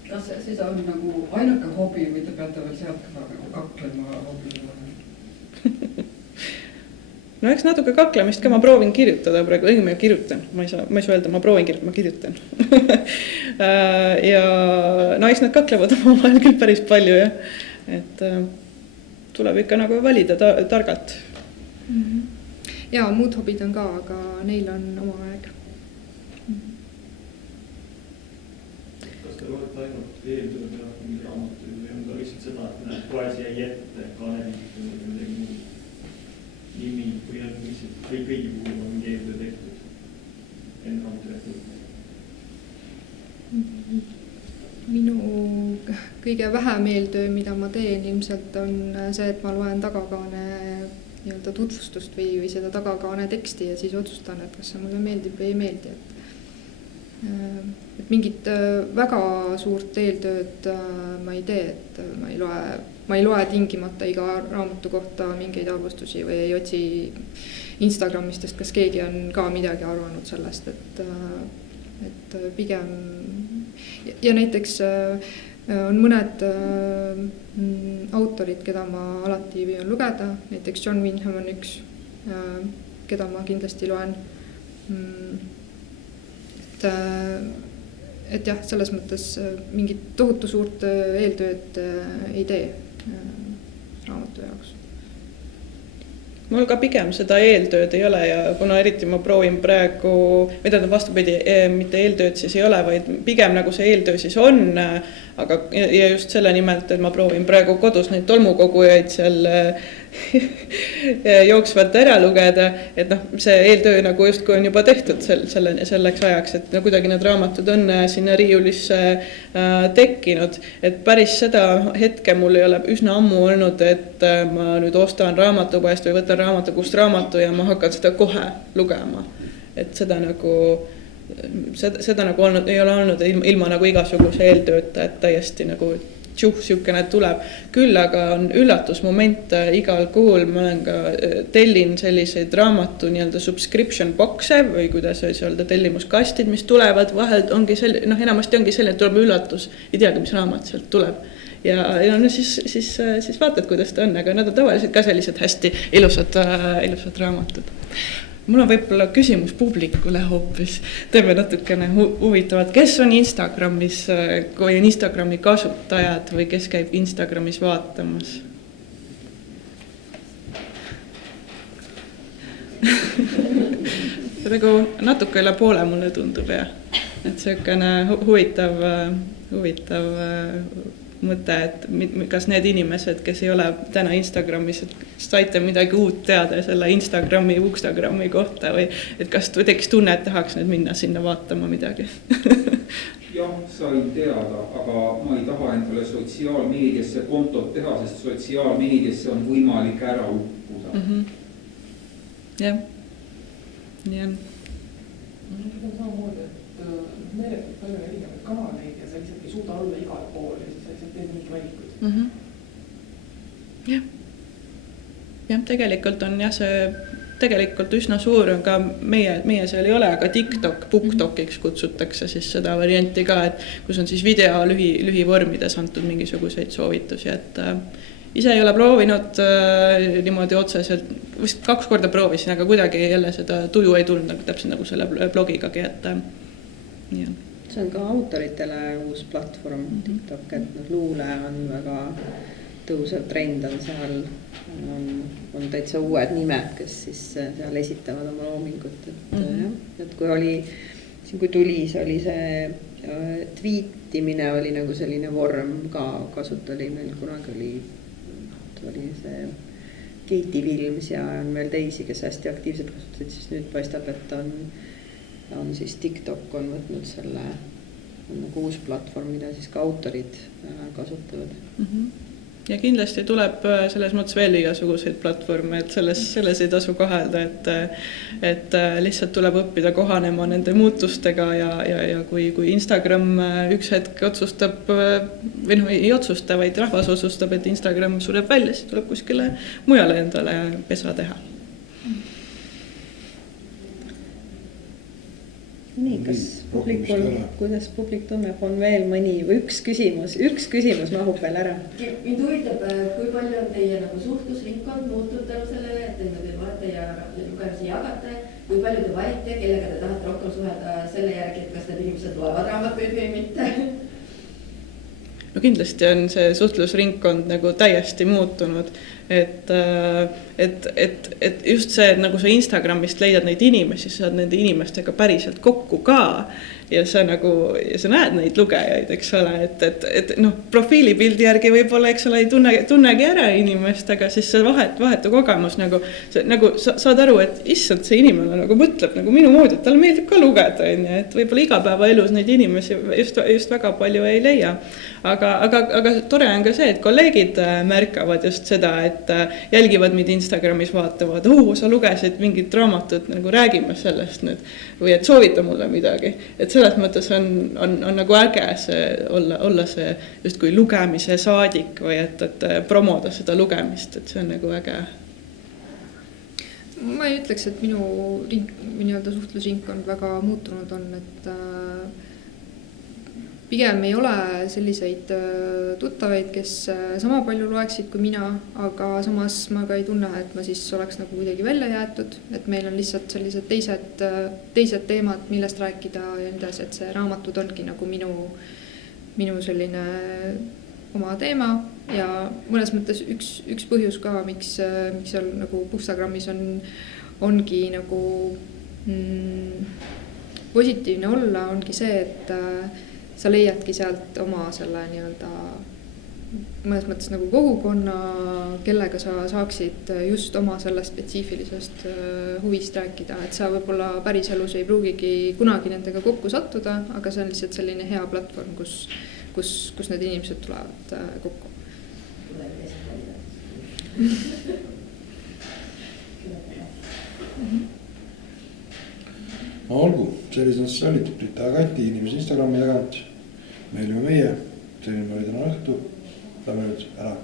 Kas see siis on nagu ainuke hobi või te peate veel sealt ka kaklema hobile? No eks natuke kaklemist ka, ma proovin kirjutada praegu, ma kirjutan, ma ei saa öelda, ma proovin kirjutada, ma kirjutan. Ja eks nad kaklevad oma vahel küll päris palju, jah. Et tuleb ikka nagu valida targalt. Ja muud hobid on ka, aga neil on oma aeg. Kas te loete ainult eeltööd ja mingi raamatuid või on ka lihtsalt seda, et näed poesia jätte, kanerid või midagi muud nimi või on lihtsalt kõigi puhul on mingi eeltöö tehtud enne raamatu? Minu kõige vähem eeltöö, mida ma teen ilmselt on see, et ma loen tagakaane tutvustust või seda tagakaane teksti ja siis otsustan, et kas see mulle meeldib või ei meeldi. Et mingit väga suurt eeltööd ma ei tee, et ma ei loe tingimata iga raamatu kohta mingeid arvustusi või ei otsi Instagramistest, kas keegi on ka midagi arvanud sellest, et pigem ja näiteks on mõned autorid, keda ma alati püüan lugeda, näiteks John Wyndham on üks, keda ma kindlasti loen. Et jah, selles mõttes mingit tohutu suurt eeltööd ei tee raamatu jaoks. Mul ka pigem seda eeltööd ei ole ja kuna eriti ma proovin praegu, mida vastupidi, mitte eeltööd siis ei ole, vaid pigem nagu see eeltöö siis on, aga ja just selle nimelt, et ma proovin praegu kodus neid tolmukogujaid seal jooksvalt ära lugeda, et noh, see eeltöö nagu justkui on juba tehtud selleks ajaks, et no kuidagi need raamatud on sinna riiulisse tekkinud, et päris seda hetke mul ei ole üsna ammu olnud, et ma nüüd ostan raamatupoest või võtan raamatukogust raamatu ja ma hakkan seda kohe lugema, et seda nagu olnud, ei ole olnud ilma nagu igasuguse eeltööta, et täiesti nagu siukene tuleb. Küll aga on üllatusmoment igal kuul, ma olen ka tellin selliseid raamatu nii-öelda subscription boxe või kuidas öelda tellimuskastid, mis tulevad, vahel ongi enamasti ongi selline, et tuleb üllatus, ei teagi, mis raamat sealt tuleb. Ja no siis vaatad, kuidas ta on, aga nad on tavaliselt ka sellised hästi ilusad raamatud. Mul on võib-olla küsimus publikule hoopis, teeme natukene huvitavat, kes on Instagramis, kui on Instagrami kasutajad või kes käib Instagramis vaatamas? Nagu natuke üle poole mulle tundub, et selline huvitav mõte, et kas need inimesed, kes ei ole täna Instagramis, et saite midagi uut teada selle Instagrami kohta või et kas tekkis tunne, et tahaks nüüd minna sinna vaatama midagi? Jah, sain teada, aga ma ei taha endale sotsiaalmeediasse kontot teha, sest sotsiaalmeediasse on võimalik ära uppuda. Jah, nii on. Mul on samamoodi, et meeletult palju erinevaid kanaleid ja sa lihtsalt ei suuda olla igal pool ja siis sa lihtsalt teed mingi valikud. Jah, tegelikult on see tegelikult üsna suur on ka meie seal ei ole, aga TikTok, BookTokiks kutsutakse siis seda varianti ka, et kus on siis video lühivormides antud mingisuguseid soovitusi, et ise ei ole proovinud niimoodi otseselt, vist 2 korda proovisin, aga kuidagi jälle seda tuju ei tulnud, täpselt nagu selle blogigagi, et nii on. See on ka autoritele uus platvorm TikTok, et luule on väga tõusev trend on seal, on täitsa uued nimed, kes siis seal esitavad oma loomingut, et kui tuli, see oli see tweetimine oli nagu selline vorm ka kasutali meil kunagi oli see Keiti Vilms ja on veel teisi, kes hästi aktiivselt kasutasid, siis nüüd paistab, et on siis TikTok on võtnud selle nagu uus platvorm, mida siis ka autorid kasutavad. Ja kindlasti tuleb selles mõttes veel igasuguseid platvorme, et selles ei tasu kahelda, et lihtsalt tuleb õppida kohanema nende muutustega ja kui Instagram üks hetk otsustab, või ei otsusta, vaid rahvas otsustab, et Instagram sureb välja, siis tuleb kuskile mujale endale pesa teha. Nii, kuidas publik tunneb, on veel mõni või üks küsimus mahub veel ära. Mind huvitab, kui palju on teie nagu suhtlusringkond muutunud tänu sellele, et te nüüd vaate ja lugemisi jagate, kui palju te valite, kellega te tahate rohkem suhelda selle järgi, et kas need inimesed loevad raamatuid või mitte? No kindlasti on see suhtlusringkond nagu täiesti muutunud, et just see, et nagu sa Instagramist leidad neid inimesi, sa saad nende inimestega päriselt kokku ka ja sa näed neid lugejaid, eks ole, et profiilipildi järgi võib-olla, eks ole, ei tunnegi ära inimest, aga siis see vahetu kogemus nagu saad aru, et issand, see inimene nagu mõtleb nagu minu moodi, et talle meeldib ka lugeda, et võib-olla igapäevaelus neid inimesi just väga palju ei leia. Aga tore on ka see, et kolleegid märkavad just seda, et jälgivad mind Instagramis, vaatavad, sa lugesid mingit raamatut, nagu räägime sellest nüüd, või et soovita mulle midagi. Et selles mõttes on nagu äge olla see just kui lugemise saadik või et promoda seda lugemist, et see on nagu äge. Ma ei ütleks, et minu suhtlusringkond väga muutunud on, et pigem ei ole selliseid tuttavaid, kes sama palju loeksid kui mina, aga samas ma ka ei tunne, et ma siis oleks nagu kuidagi välja jäetud, et meil on lihtsalt sellised teised teemad, millest rääkida ja nii edasi, et see raamatud ongi nagu minu selline oma teema ja mõnes mõttes üks põhjus ka, miks seal nagu Bookstagrammis ongi nagu positiivne olla, ongi see, et sa leiadki sealt oma selle nii-öelda mõnes mõttes nagu kogukonna, kellega sa saaksid just oma sellest spetsiifilisest huvist rääkida, et sa võib-olla päriselus ei pruugigi kunagi nendega kokku sattuda, aga see on lihtsalt selline hea platvorm, kus need inimesed tulevad kokku. Olgu, sellisena siis olid Brita ja Kati inimese Instagrami tagant. Me olime meie, selline oli täna õhtu. Lähme nüüd ära.